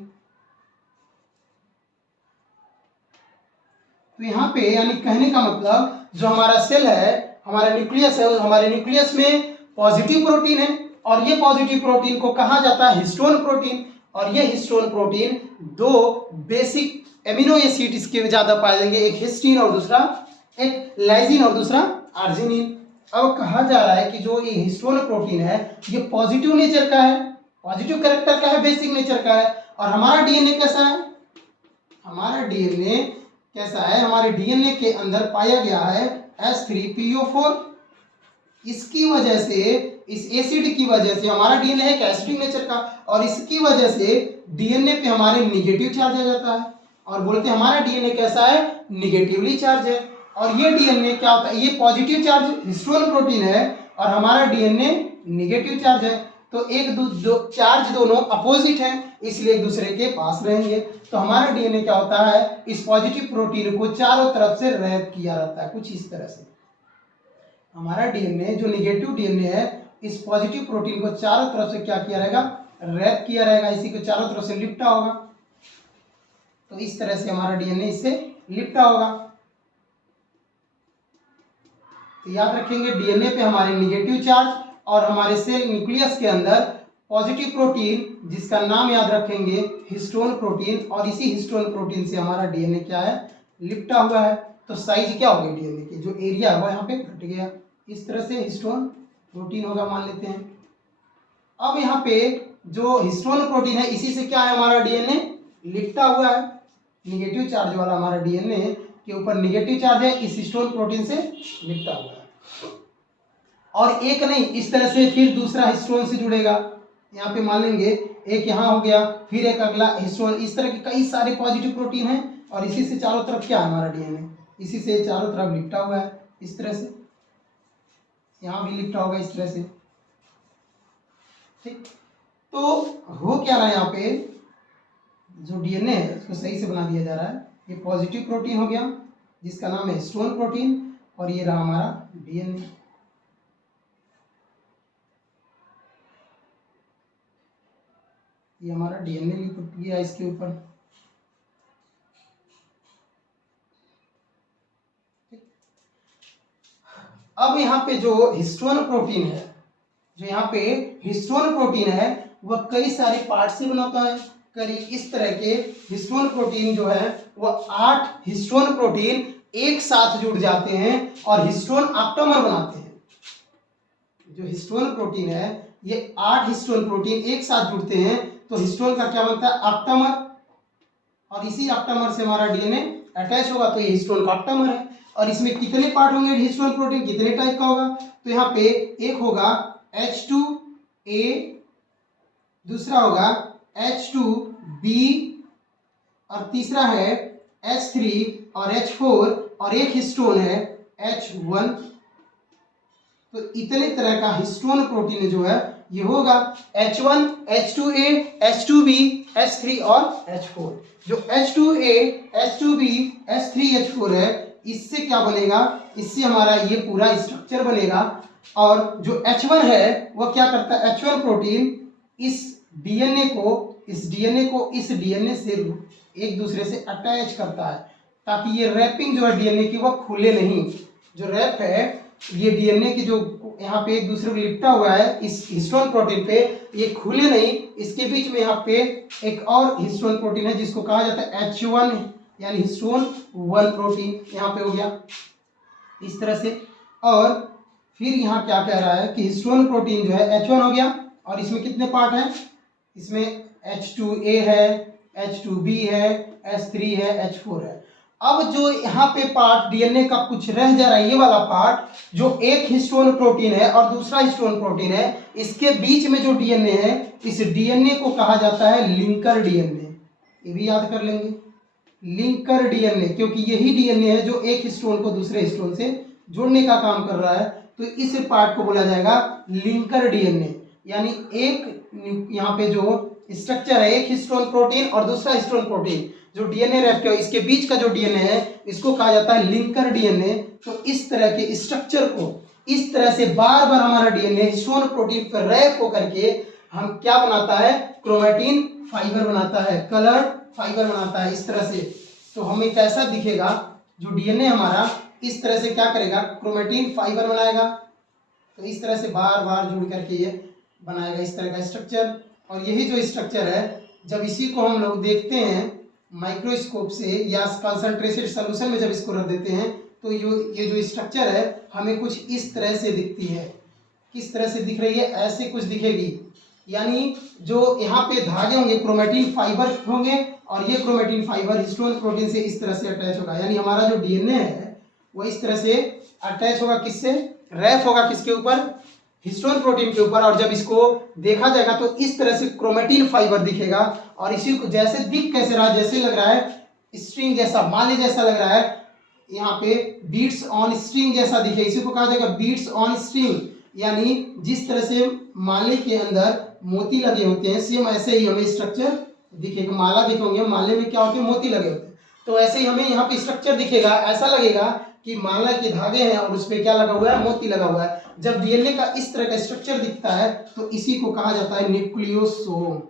तो यहाँ पे यानी कहने का मतलब जो हमारा सेल है, हमारा न्यूक्लियस है, हमारे न्यूक्लियस में पॉजिटिव प्रोटीन है और ये पॉजिटिव प्रोटीन को कहा जाता है हिस्टोन प्रोटीन। और ये हिस्टोन प्रोटीन दो बेसिक एमिनो एसिड इसके ज्यादा पाए जाएंगे, एक हिस्टीन और दूसरा एक लाइसिन और दूसरा आर्जिनिन। अब कहा जा रहा है कि जो ये हिस्टोन प्रोटीन है ये पॉजिटिव नेचर का है, पॉजिटिव कैरेक्टर का है, बेसिक नेचर का है। और हमारा डीएनए कैसा है? हमारा डीएनए कैसा है? हमारे डीएनए के अंदर पाया गया है H3PO4। इसकी वजह से, इस एसिड की वजह से, हमारा डीएनए है एसिडिक नेचर का और इसकी वजह से डीएनए पे हमारे निगेटिव चार्ज आ जाता है और बोलते हैं हमारा डीएनए कैसा है? निगेटिवली चार्ज है। और ये डीएनए क्या होता है? ये पॉजिटिव चार्ज हिस्टोन प्रोटीन है और हमारा डीएनए निगेटिव चार्ज है। तो एक दो चार्ज दोनों अपोजिट हैं, इसलिए एक दूसरे के पास रहेंगे। तो हमारा डीएनए क्या होता है? इस पॉजिटिव प्रोटीन को चारों तरफ से रैप किया रहता है, कुछ इस तरह से। हमारा डीएनए जो निगेटिव डीएनए है, इस पॉजिटिव प्रोटीन को चारों तरफ से क्या किया रहेगा? रैप किया रहेगा, इसी को चारों तरफ से लिपटा होगा। तो इस तरह से हमारा डीएनए इससे लिपटा होगा। तो याद रखेंगे डीएनए पे हमारे निगेटिव चार्ज और हमारे सेल न्यूक्लियस के अंदर पॉजिटिव प्रोटीन जिसका नाम याद रखेंगे हिस्टोन प्रोटीन। और इसी हिस्टोन प्रोटीन से हमारा डीएनए क्या है? लिपटा हुआ है। तो साइज क्या हो गई डीएनए की? जो एरिया है वो यहाँ पे घट गया। इस तरह से हिस्टोन प्रोटीन होगा, मान लेते हैं। अब यहाँ पे जो हिस्टोन प्रोटीन है इसी से क्या है? हमारा डीएनए लिपटा हुआ है। निगेटिव चार्ज वाला हमारा डीएनए के ऊपर निगेटिव चार्ज है, इस हिस्टोन प्रोटीन से लिपटा हुआ है। और एक नहीं, इस तरह से फिर दूसरा हिस्टोन से जुड़ेगा। यहाँ पे मान लेंगे एक यहाँ हो गया, फिर एक अगला हिस्टोन। इस तरह के कई सारे पॉजिटिव प्रोटीन हैं और इसी से चारों तरफ क्या है? हमारा डीएनए इसी से चारों तरफ लिपटा हुआ है। इस तरह से यहाँ भी लिपटा होगा, इस तरह से। ठीक, तो हो क्या रहा है? यहाँ पे जो डीएनए है उसको सही से बना दिया जा रहा है। ये पॉजिटिव प्रोटीन हो गया जिसका नाम है हिस्टोन प्रोटीन और ये रहा हमारा डीएनए। ये हमारा डीएनए लिप गया इसके ऊपर। अब यहाँ पे जो हिस्टोन प्रोटीन है, जो यहाँ पे हिस्टोन प्रोटीन है वह कई सारे पार्ट से बनता है। करीब इस तरह के हिस्टोन प्रोटीन जो है वह 8 हिस्टोन प्रोटीन एक साथ जुड़ जाते हैं और हिस्टोन ऑप्टोमर बनाते हैं। जो हिस्टोन प्रोटीन है ये 8 हिस्टोन प्रोटीन एक साथ जुड़ते हैं तो हिस्टोन का क्या बनता है? ऑप्टोमर। और इसी ऑप्टोमर से हमारा डीएनए अटैच होगा, तो ये हिस्टोन का ऑप्टोमर है। और इसमें कितने पार्ट होंगे? हिस्टोन प्रोटीन कितने टाइप का होगा? तो यहाँ पे एक होगा H2A, दूसरा होगा H2B और तीसरा है H3 और H4 और एक हिस्टोन है H1। तो इतने तरह का हिस्टोन प्रोटीन जो है ये होगा H1, H2A, H2B, H3 और H4। जो H2A, H2B, H3, H4 है, इससे क्या बनेगा, इससे हमारा ये पूरा स्ट्रक्चर बनेगा। और जो H1 है वो क्या करता है, H1 प्रोटीन इस डीएनए को इस डीएनए से एक दूसरे से अटैच करता है, ताकि ये रैपिंग जो है डीएनए की वो खुले नहीं। जो रैप है ये डीएनए की जो यहाँ पे एक दूसरे को लिपटा हुआ है इस हिस्टोन प्रोटीन पे, ये खुले नहीं। इसके बीच में यहाँ पे एक और हिस्टोन प्रोटीन है जिसको कहा जाता है H1 यानी हिस्टोन 1 प्रोटीन, यहाँ पे हो गया इस तरह से। और फिर यहाँ क्या कह रहा है कि हिस्टोन प्रोटीन जो है H1 हो गया, और इसमें कितने पार्ट हैं, इसमें H2A है, H2B है, H3 है, H4 है। अब जो यहाँ पे पार्ट डीएनए का कुछ रह जा रहा है, ये वाला पार्ट जो एक हिस्टोन प्रोटीन है और दूसरा हिस्टोन प्रोटीन है, इसके बीच में जो डीएनए है, इस डीएनए को कहा जाता है लिंकर डीएनए। ये भी याद कर लेंगे, लिंकर डीएनए, क्योंकि यही डीएनए है जो एक हिस्टोन को दूसरे हिस्टोन से जोड़ने का काम कर रहा है। तो इस पार्ट को बोला जाएगा लिंकर डीएनए। यानी एक यहाँ पे जो स्ट्रक्चर है, एक हिस्टोन प्रोटीन और दूसरा हिस्टोन प्रोटीन जो डीएनए रैप है, इसके बीच का जो डीएनए है इसको कहा जाता है लिंकर डीएनए। तो इस तरह के स्ट्रक्चर को इस तरह से बार बार हमारा डीएनए हिस्टोन प्रोटीन पर रैप होकर के हम क्या बनाता है, क्रोमैटिन फाइबर बनाता है, कलर फाइबर बनाता है इस तरह से। तो हमें कैसा दिखेगा, जो डीएनए हमारा इस तरह से क्या करेगा, क्रोमैटिन फाइबर बनाएगा। तो इस तरह से बार बार जुड़ करके ये बनाएगा इस तरह का स्ट्रक्चर। और यही जो स्ट्रक्चर है, जब इसी को हम लोग देखते हैं माइक्रोस्कोप से या कंसंट्रेटेड सॉल्यूशन में जब इसको रख देते हैं, तो ये जो स्ट्रक्चर है हमें कुछ इस तरह से दिखती है। किस तरह से दिख रही है, ऐसे कुछ दिखेगी। यानी जो यहाँ पे धागे होंगे क्रोमैटिन फाइबर होंगे, और ये क्रोमैटिन फाइबर हिस्टोन प्रोटीन से इस तरह से अटैच होगा। यानी हमारा जो डीएनए है वो इस तरह से अटैच होगा, किससे, रैप होगा किसके ऊपर, हिस्टोन प्रोटीन के ऊपर। और जब इसको देखा जाएगा तो इस तरह से क्रोमैटिन फाइबर दिखेगा। और इसी को जैसे दिख कैसे रहा, जैसे लग रहा है स्ट्रिंग जैसा, माले जैसा लग रहा है, यहाँ पे बीट्स ऑन स्ट्रिंग जैसा दिखे, इसी को कहा जाएगा बीट्स ऑन स्ट्रिंग। यानी जिस तरह से माले के अंदर मोती लगे होते हैं, सेम ऐसे ही हमें स्ट्रक्चर दिखेगा। माला दिखेंगे, माले में क्या होते हैं, मोती लगे होते हैं। तो ऐसे ही हमें यहाँ पे स्ट्रक्चर दिखेगा, ऐसा लगेगा कि माला के धागे हैं और उस पर क्या लगा हुआ है, मोती लगा हुआ है। जब डीएनए का इस तरह का स्ट्रक्चर दिखता है तो इसी को कहा जाता है न्यूक्लियोसोम।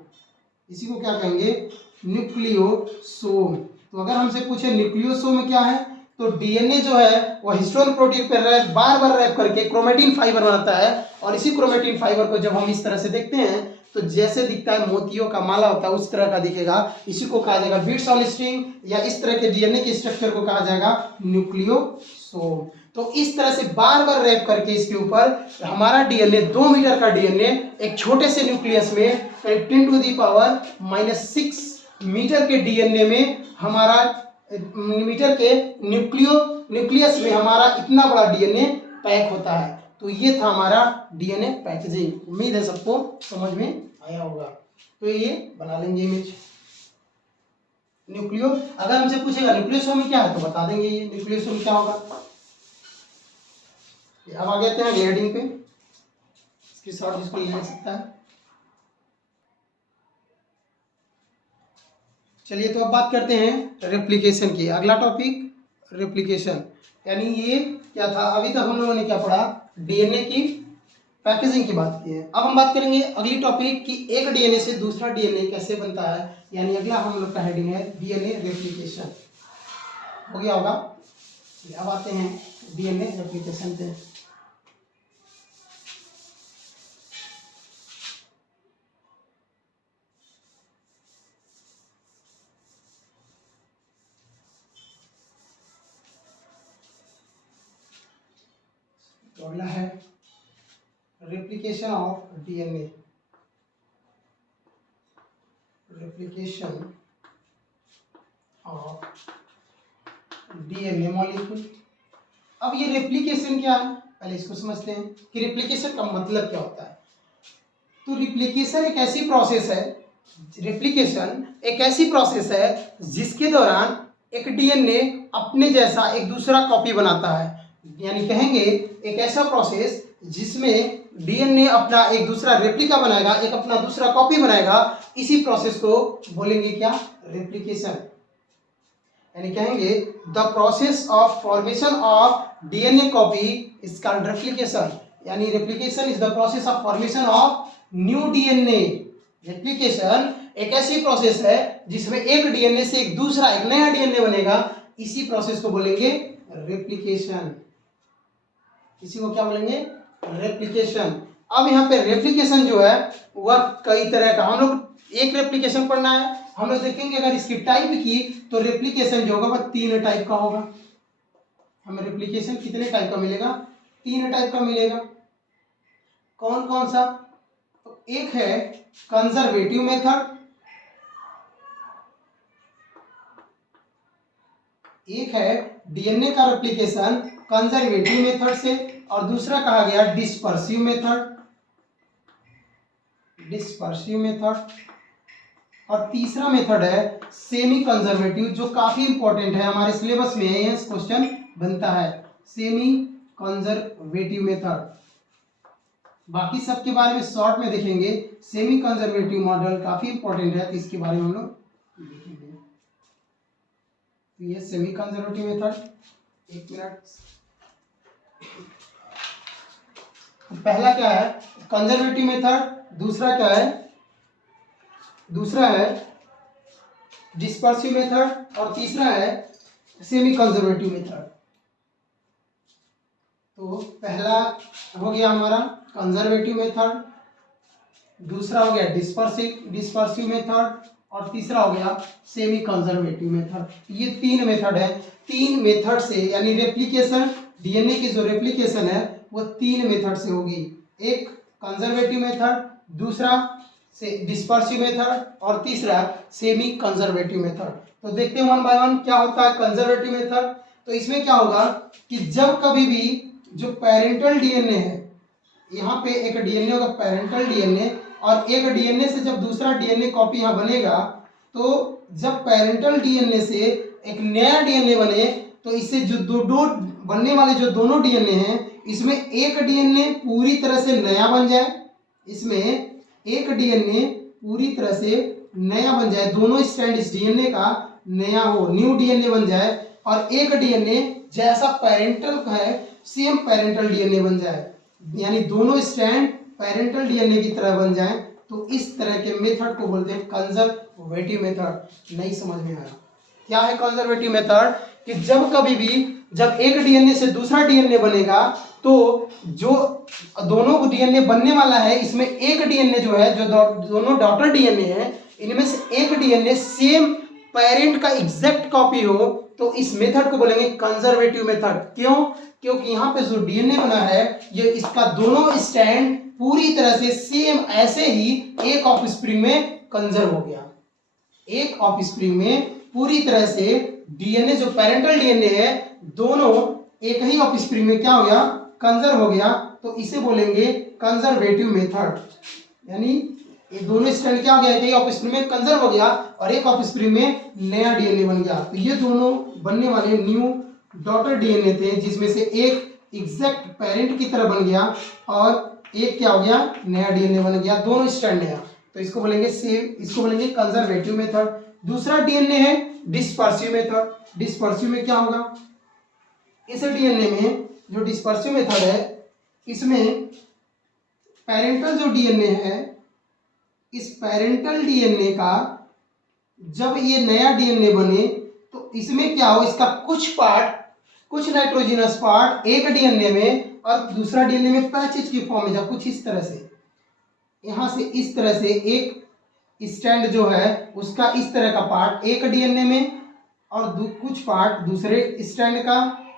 इसी को क्या कहेंगे, न्यूक्लियोसोम। तो अगर हमसे पूछे न्यूक्लियोसोम में क्या है, तो डीएनए जो है वो हिस्टोन प्रोटीन पर बार बार रैप करके क्रोमैटिन फाइबर बनाता है। और इसी क्रोमैटिन फाइबर को जब हम इस तरह से देखते हैं तो जैसे दिखता है मोतियों का माला होता है उस तरह का दिखेगा। इसी को कहा जाएगा बीट्स ऑन स्ट्रिंग, या इस तरह के डीएनए के स्ट्रक्चर को कहा जाएगा न्यूक्लियोसोम। तो इस तरह से बार बार रैप करके इसके ऊपर हमारा डीएनए, 2 मीटर का डीएनए एक छोटे से न्यूक्लियस में 10⁻⁻⁶ मीटर के डीएनए में हमारा, मीटर के न्यूक्लियस में हमारा इतना बड़ा डीएनए पैक होता है। तो ये था हमारा डीएनए पैकेजिंग। उम्मीद है सबको समझ में आया होगा। तो ये बना लेंगे इमेज न्यूक्लियो। अगर हमसे पूछेगा न्यूक्लियोसोम में क्या है तो बता देंगे ये न्यूक्लियोसोम क्या होगा। अब आ गए थे हेडिंग पे, इसकी शॉर्ट जिसको ले सकता है। चलिए तो अब बात करते हैं रेप्लिकेशन की। अगला टॉपिक रेप्लिकेशन, यानी ये क्या था, अभी तक हम लोगों ने क्या पढ़ा, डीएनए की पैकेजिंग की बात की है। अब हम बात करेंगे अगली टॉपिक कि एक डीएनए से दूसरा डीएनए कैसे बनता है। यानी अगला हम लोग का हेडिंग है डीएनए रेप्लिकेशन। हो गया होगा। अब आते हैं डीएनए रेप्लिकेशन पे। तो अगला है replication of DNA, replication of DNA molecule. अब ये रेप्लिकेशन क्या है, पहले इसको समझते हैं कि रेप्लिकेशन का मतलब क्या होता है। तो रेप्लिकेशन एक ऐसी प्रोसेस है, रेप्लिकेशन एक ऐसी प्रोसेस है जिसके दौरान एक डीएनए अपने जैसा एक दूसरा कॉपी बनाता है। यानी कहेंगे एक ऐसा प्रोसेस जिसमें डीएनए अपना एक दूसरा रेप्लिका बनाएगा, एक अपना दूसरा कॉपी बनाएगा, इसी प्रोसेस को बोलेंगे क्या? रेप्लिकेशन। यानी कहेंगे the process of formation of DNA copy is called replication. यानी replication is the process of formation of new DNA. Replication एक ऐसी प्रोसेस है जिसमें एक डीएनए से एक दूसरा एक नया डीएनए बनेगा, इसी प्रोसेस को बोलेंगे रेप्लिकेशन। इसी को क्या बोलेंगे? रेप्लिकेशन। अब यहाँ पे रेप्लिकेशन जो है वह कई तरह का, हम लोग एक रेप्लिकेशन पढ़ना है, हम लोग देखेंगे अगर इसकी टाइप की तो रेप्लिकेशन जो होगा वह 3 टाइप का होगा। हमें रेप्लिकेशन कितने टाइप का मिलेगा? 3 टाइप का मिलेगा। कौन कौन सा? तो एक है कंजर्वेटिव मेथड, एक है डीएनए का रेप्लिकेशन कंजर्वेटिव मेथड से, और दूसरा कहा गया डिस्पर्सिव मेथड, डिस्पर्सिव मेथड, और तीसरा मेथड है सेमी कंजर्वेटिव, जो काफी इंपॉर्टेंट है, हमारे सिलेबस में यह क्वेश्चन बनता है, सेमी कंजर्वेटिव मेथड। बाकी सब के बारे में शॉर्ट में देखेंगे। सेमी कंजर्वेटिव मॉडल काफी इंपॉर्टेंट है, तो इसके बारे में हम लोग देखेंगे। ये सेमी कंजर्वेटिव मेथड, एक मिनट, पहला क्या है? Conservative method. दूसरा क्या है? दूसरा है डिस्पर्सिव मेथड, और तीसरा है सेमी कंजर्वेटिव मेथड। तो पहला हो गया हमारा कंजर्वेटिव मेथड, दूसरा हो गया डिस्पर्सिव मेथड, और तीसरा हो गया सेमी कंजर्वेटिव मेथड। ये 3 मेथड है। 3 मेथड से, यानी रेप्लिकेशन, डीएनए की जो रेप्लिकेशन है वो 3 मेथड से होगी। एक कंजर्वेटिव मेथड, दूसरा से डिस्पर्सिव मेथड, और तीसरा सेमी कंजर्वेटिव मेथड। तो देखते हैं 1 बाय 1 क्या होता है कंजर्वेटिव मेथड। तो इसमें क्या होगा कि जब कभी भी जो पेरेंटल डीएनए है, यहाँ पे एक डीएनए होगा पेरेंटल डीएनए, और एक डीएनए से जब दूसरा डीएनए कॉपी यहाँ बनेगा, तो जब पेरेंटल डीएनए से एक नया डीएनए बने, तो इससे जो दो बनने वाले जो दोनों डीएनए हैं, इसमें एक डीएनए पूरी तरह से नया बन जाए, इसमें एक डीएनए पूरी तरह से नया बन जाए, दोनों स्ट्रैंड इस डीएनए का नया हो, न्यू डीएनए बन जाए, और एक डीएनए जैसा पेरेंटल है सेम पेरेंटल डीएनए बन जाए, यानी दोनों स्ट्रैंड पेरेंटल डीएनए की तरह बन जाए। तो इस तरह के मेथड को बोलते हैं कंजर्वेटिव मेथड। नहीं समझ में आया क्या है कंजर्वेटिव मेथड? कि जब कभी भी जब एक डीएनए से दूसरा डीएनए बनेगा, तो जो दोनों डीएनए बनने वाला है, इसमें एक डीएनए जो है, जो दोनों डॉटर डीएनए है, इनमें से एक डीएनए सेम पेरेंट का एग्जैक्ट कॉपी हो, तो इस मेथड को बोलेंगे कंजर्वेटिव मेथड। क्यों? क्योंकि यहाँ पे जो डीएनए बना है, ये इसका दोनों स्ट्रैंड पूरी तरह से सेम ऐसे ही एक ऑफस्प्रिंग में कंजर्व हो गया। एक ऑफस्प्रिंग में पूरी तरह से डीएनए जो पेरेंटल डीएनए है, दोनों एक ही ऑफस्प्रिंग में क्या हो गया? कंजर्व हो गया। तो इसे बोलेंगे कंजर्वेटिव मेथड। यानी ये दोनों स्ट्रैंड क्या हो गया? एक ही ऑफस्प्रिंग में कंजर्व हो गया और एक ऑफस्प्रिंग में नया डीएनए बन गया। तो ये दोनों बनने वाले न्यू डॉटर डीएनए थे, जिसमें से एक एग्जैक्ट पेरेंट की तरह बन गया और एक क्या हो गया? नया डीएनए बन गया, दोनों स्ट्रैंड नया। तो इसको बोलेंगे इसको बोलेंगे कंजर्वेटिव मेथड। दूसरा डीएनए है डिस्पर्सिव मेथड। डिस्पर्सिव में क्या होगा? इस डीएनए में जो डिस्पर्सिव मेथड है, इसमें पेरेंटल जो डीएनए है, इस पेरेंटल डीएनए का जब ये नया डीएनए बने, तो इसमें क्या हो? इसका कुछ पार्ट, कुछ नाइट्रोजनस पार्ट एक डीएनए में और दूसरा डीएनए में पैचेज की फॉर्म में जा, कुछ इस तरह से, यहां से इस तरह से एक स्ट्रैंड जो है उसका इस तरह का पार्ट एक डीएनए में और कुछ पार्ट दूसरे स्ट्रैंड का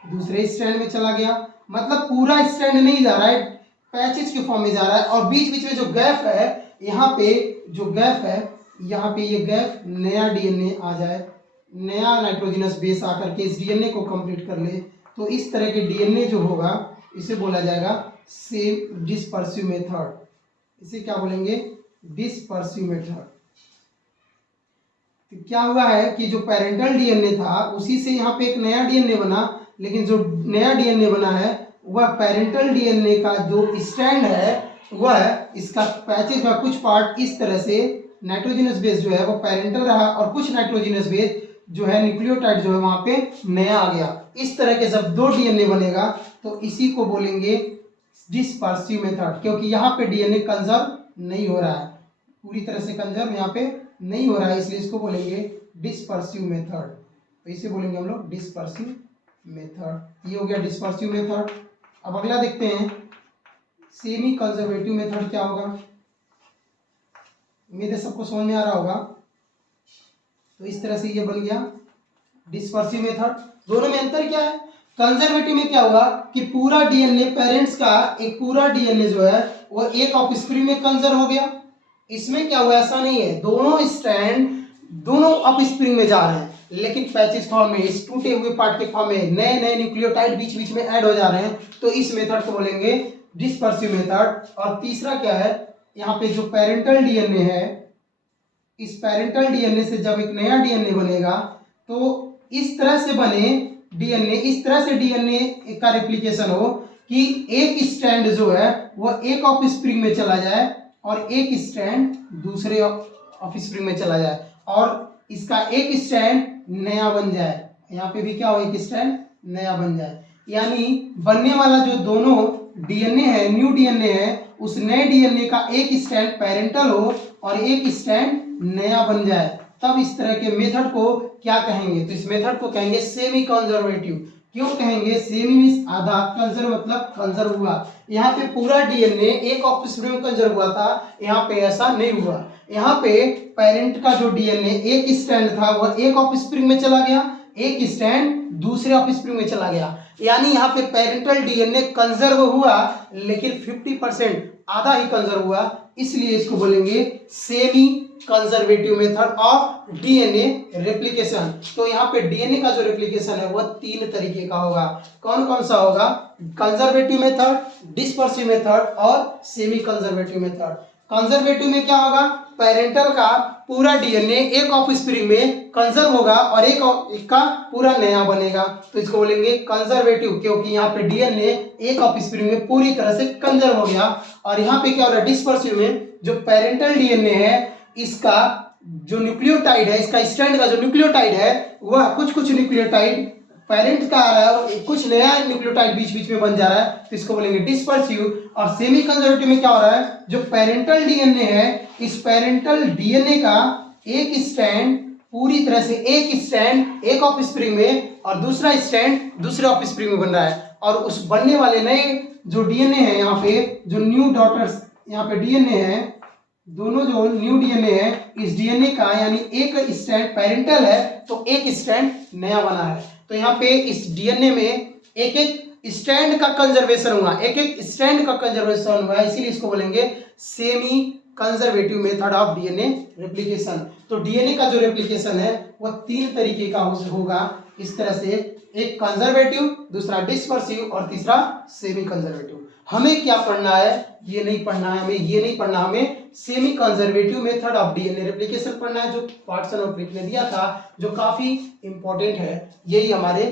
दूसरे स्ट्रैंड में चला गया। मतलब पूरा स्ट्रैंड नहीं जा रहा है, पैचेज के फॉर्म में जा रहा है, और बीच बीच में जो गैप है, यहाँ पे जो गैप है, यहाँ पे ये गैप नया डीएनए आ जाए, नया नाइट्रोजनस बेस आकर के इस डीएनए को कंप्लीट कर ले। तो इस तरह के डीएनए जो होगा इसे बोला जाएगा सेम डिस्पर्सिव मेथड। इसे क्या बोलेंगे? Dispersive method. तो क्या हुआ है कि जो पेरेंटल डीएनए था उसी से यहाँ पे एक नया डीएनए बना, लेकिन जो नया डीएनए बना है वह पेरेंटल डीएनए का जो स्ट्रैंड है वह इसका पैचेज का कुछ पार्ट इस तरह से नाइट्रोजनस बेस जो है वो पेरेंटल रहा और कुछ नाइट्रोजनस बेस जो है न्यूक्लियोटाइड जो है वहां पे नया आ गया। इस तरह के जब दो डीएनए बनेगा तो इसी को बोलेंगे डिस्पर्सिव मेथड, क्योंकि यहाँ पे डीएनए कंजर्व नहीं हो रहा है, पूरी तरह से कंजर्व यहाँ पे नहीं हो रहा है, इसलिए इसको बोलेंगे डिस्पर्सिव मेथड। तो इसे बोलेंगे हम लोग डिस्पर्सिव मेथड। ये हो गया डिस्पर्सिव मेथड। अब अगला देखते हैं सेमी कंजर्वेटिव मेथड क्या होगा। उम्मीद है सबको समझ में आ रहा होगा। तो इस तरह से ये बन गया डिस्पर्सिव मेथड। दोनों में अंतर क्या है? कंजर्वेटिव में क्या हुआ कि पूरा डीएनए पेरेंट्स का एक पूरा डीएनए जो है वो एक ऑफस्प्रिंग में कंजर्व हो गया। इसमें क्या हुआ, ऐसा नहीं है, दोनों स्ट्रैंड दोनों ऑफस्प्रिंग में जा रहे हैं, लेकिन पैचेस फॉर्म में, इस टूटे हुए पार्ट के फॉर्म में नए नए न्यूक्लियोटाइड बीच बीच में ऐड हो जा रहे हैं। तो इस मेथड को बोलेंगे डिस्पर्सिव मेथड। और तीसरा क्या है, यहाँ पे जो पेरेंटल डीएनए है, इस पेरेंटल डीएनए से जब एक नया डीएनए बनेगा तो इस तरह से बने डीएनए, इस तरह से डीएनए का रेप्लिकेशन हो कि एक स्ट्रैंड जो है वह एक ऑफस्प्रिंग में चला जाए और एक स्ट्रैंड दूसरे ऑफस्प्रिंग में चला जाए और इसका एक स्ट्रैंड नया बन जाए। यहाँ पे भी क्या हो, एक स्ट्रैंड नया बन जाए, यानी बनने वाला जो दोनों डीएनए है, न्यू डीएनए है, उस नए डीएनए का एक स्ट्रैंड पेरेंटल हो और एक स्ट्रैंड नया बन जाए, तब इस तरह के मेथड को क्या कहेंगे? तो इस मेथड को कहेंगे सेमी कंजर्वेटिव। क्यों कहेंगे? सेमी मींस आधा, कंजर्व मतलब कंजर्व हुआ। यहाँ पे पूरा डीएनए एक ऑफस्प्रिंग में कंजर्व हुआ था, यहाँ पे ऐसा नहीं हुआ। यहाँ पे पेरेंट का जो डीएनए एक स्ट्रैंड था वह एक ऑफस्प्रिंग में चला गया, एक स्ट्रैंड दूसरे ऑफस्प्रिंग में चला गया, यानी यहाँ पे पेरेंटल डीएनए कंजर्व हुआ लेकिन 50% आधा ही कंजर्व हुआ, इसलिए इसको बोलेंगे semi conservative method of DNA replication. तो यहाँ पे डीएनए का जो रेप्लिकेशन है वह तीन तरीके का होगा। कौन कौन सा होगा? कंजर्वेटिव मेथड, डिस्पर्सिव मेथड और सेमी कंजर्वेटिव मेथड। कंजर्वेटिव में क्या होगा? पेरेंटल का पूरा डीएनए एक ऑफस्प्रिंग में कंजर्व होगा और एक का पूरा नया बनेगा, तो इसको बोलेंगे कंजर्वेटिव, क्योंकि यहाँ पे डीएनए एक ऑफस्प्रिंग में पूरी तरह से कंजर्व हो गया। और यहाँ पे क्या हो रहा है? डिस्पर्सिव में जो पेरेंटल डीएनए है, इसका जो न्यूक्लियोटाइड है, इसका स्ट्रैंड का जो न्यूक्लियोटाइड है वह कुछ न्यूक्लियोटाइड पेरेंट का आ रहा है और कुछ नया न्यूक्लियोटाइड बीच बीच में बन जा रहा है, तो इसको बोलेंगे डिस्पर्सिव। और सेमी कंजर्वेटिव में क्या हो रहा है? जो पेरेंटल डीएनए है, इस पेरेंटल डीएनए का एक स्ट्रैंड पूरी तरह से एक स्ट्रैंड एक ऑफस्प्रिंग में और दूसरा स्ट्रैंड दूसरे ऑफस्प्रिंग में बन रहा है, और उस बनने वाले नए जो डीएनए है, यहाँ पे जो न्यू डॉटर्स यहाँ पे डीएनए है, दोनों जो न्यू डीएनए है, इस डीएनए का यानी एक स्ट्रैंड पेरेंटल है तो एक स्ट्रैंड नया बना है। तो यहाँ पे इस डीएनए में एक एक स्ट्रैंड का कंजर्वेशन हुआ, एक एक स्ट्रैंड का कंजर्वेशन हुआ, इसीलिए इसको बोलेंगे semi conservative method of DNA replication. तो डीएनए का जो रेप्लिकेशन है वह तीन तरीके का होगा इस तरह से, एक कंजर्वेटिव, दूसरा डिस्पर्सिव और तीसरा सेमी कंजर्वेटिव। हमें क्या पढ़ना है? ये नहीं पढ़ना है हमें, ये नहीं पढ़ना, हमें semi conservative method of DNA replication पढ़ना है, जो वाटसन और क्रिक ने दिया था, जो काफी इंपॉर्टेंट है। यही हमारे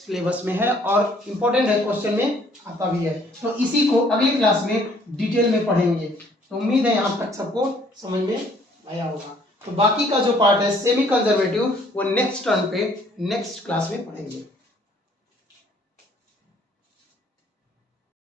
सिलेबस में है और इंपॉर्टेंट है, क्वेश्चन में आता भी है। तो इसी को अगली क्लास में डिटेल में पढ़ेंगे। तो उम्मीद है यहाँ तक सबको समझ में आया होगा। तो बाकी का जो पार्ट है सेमी कंजर्वेटिव वो नेक्स्ट टर्न पे नेक्स्ट क्लास में पढ़ेंगे।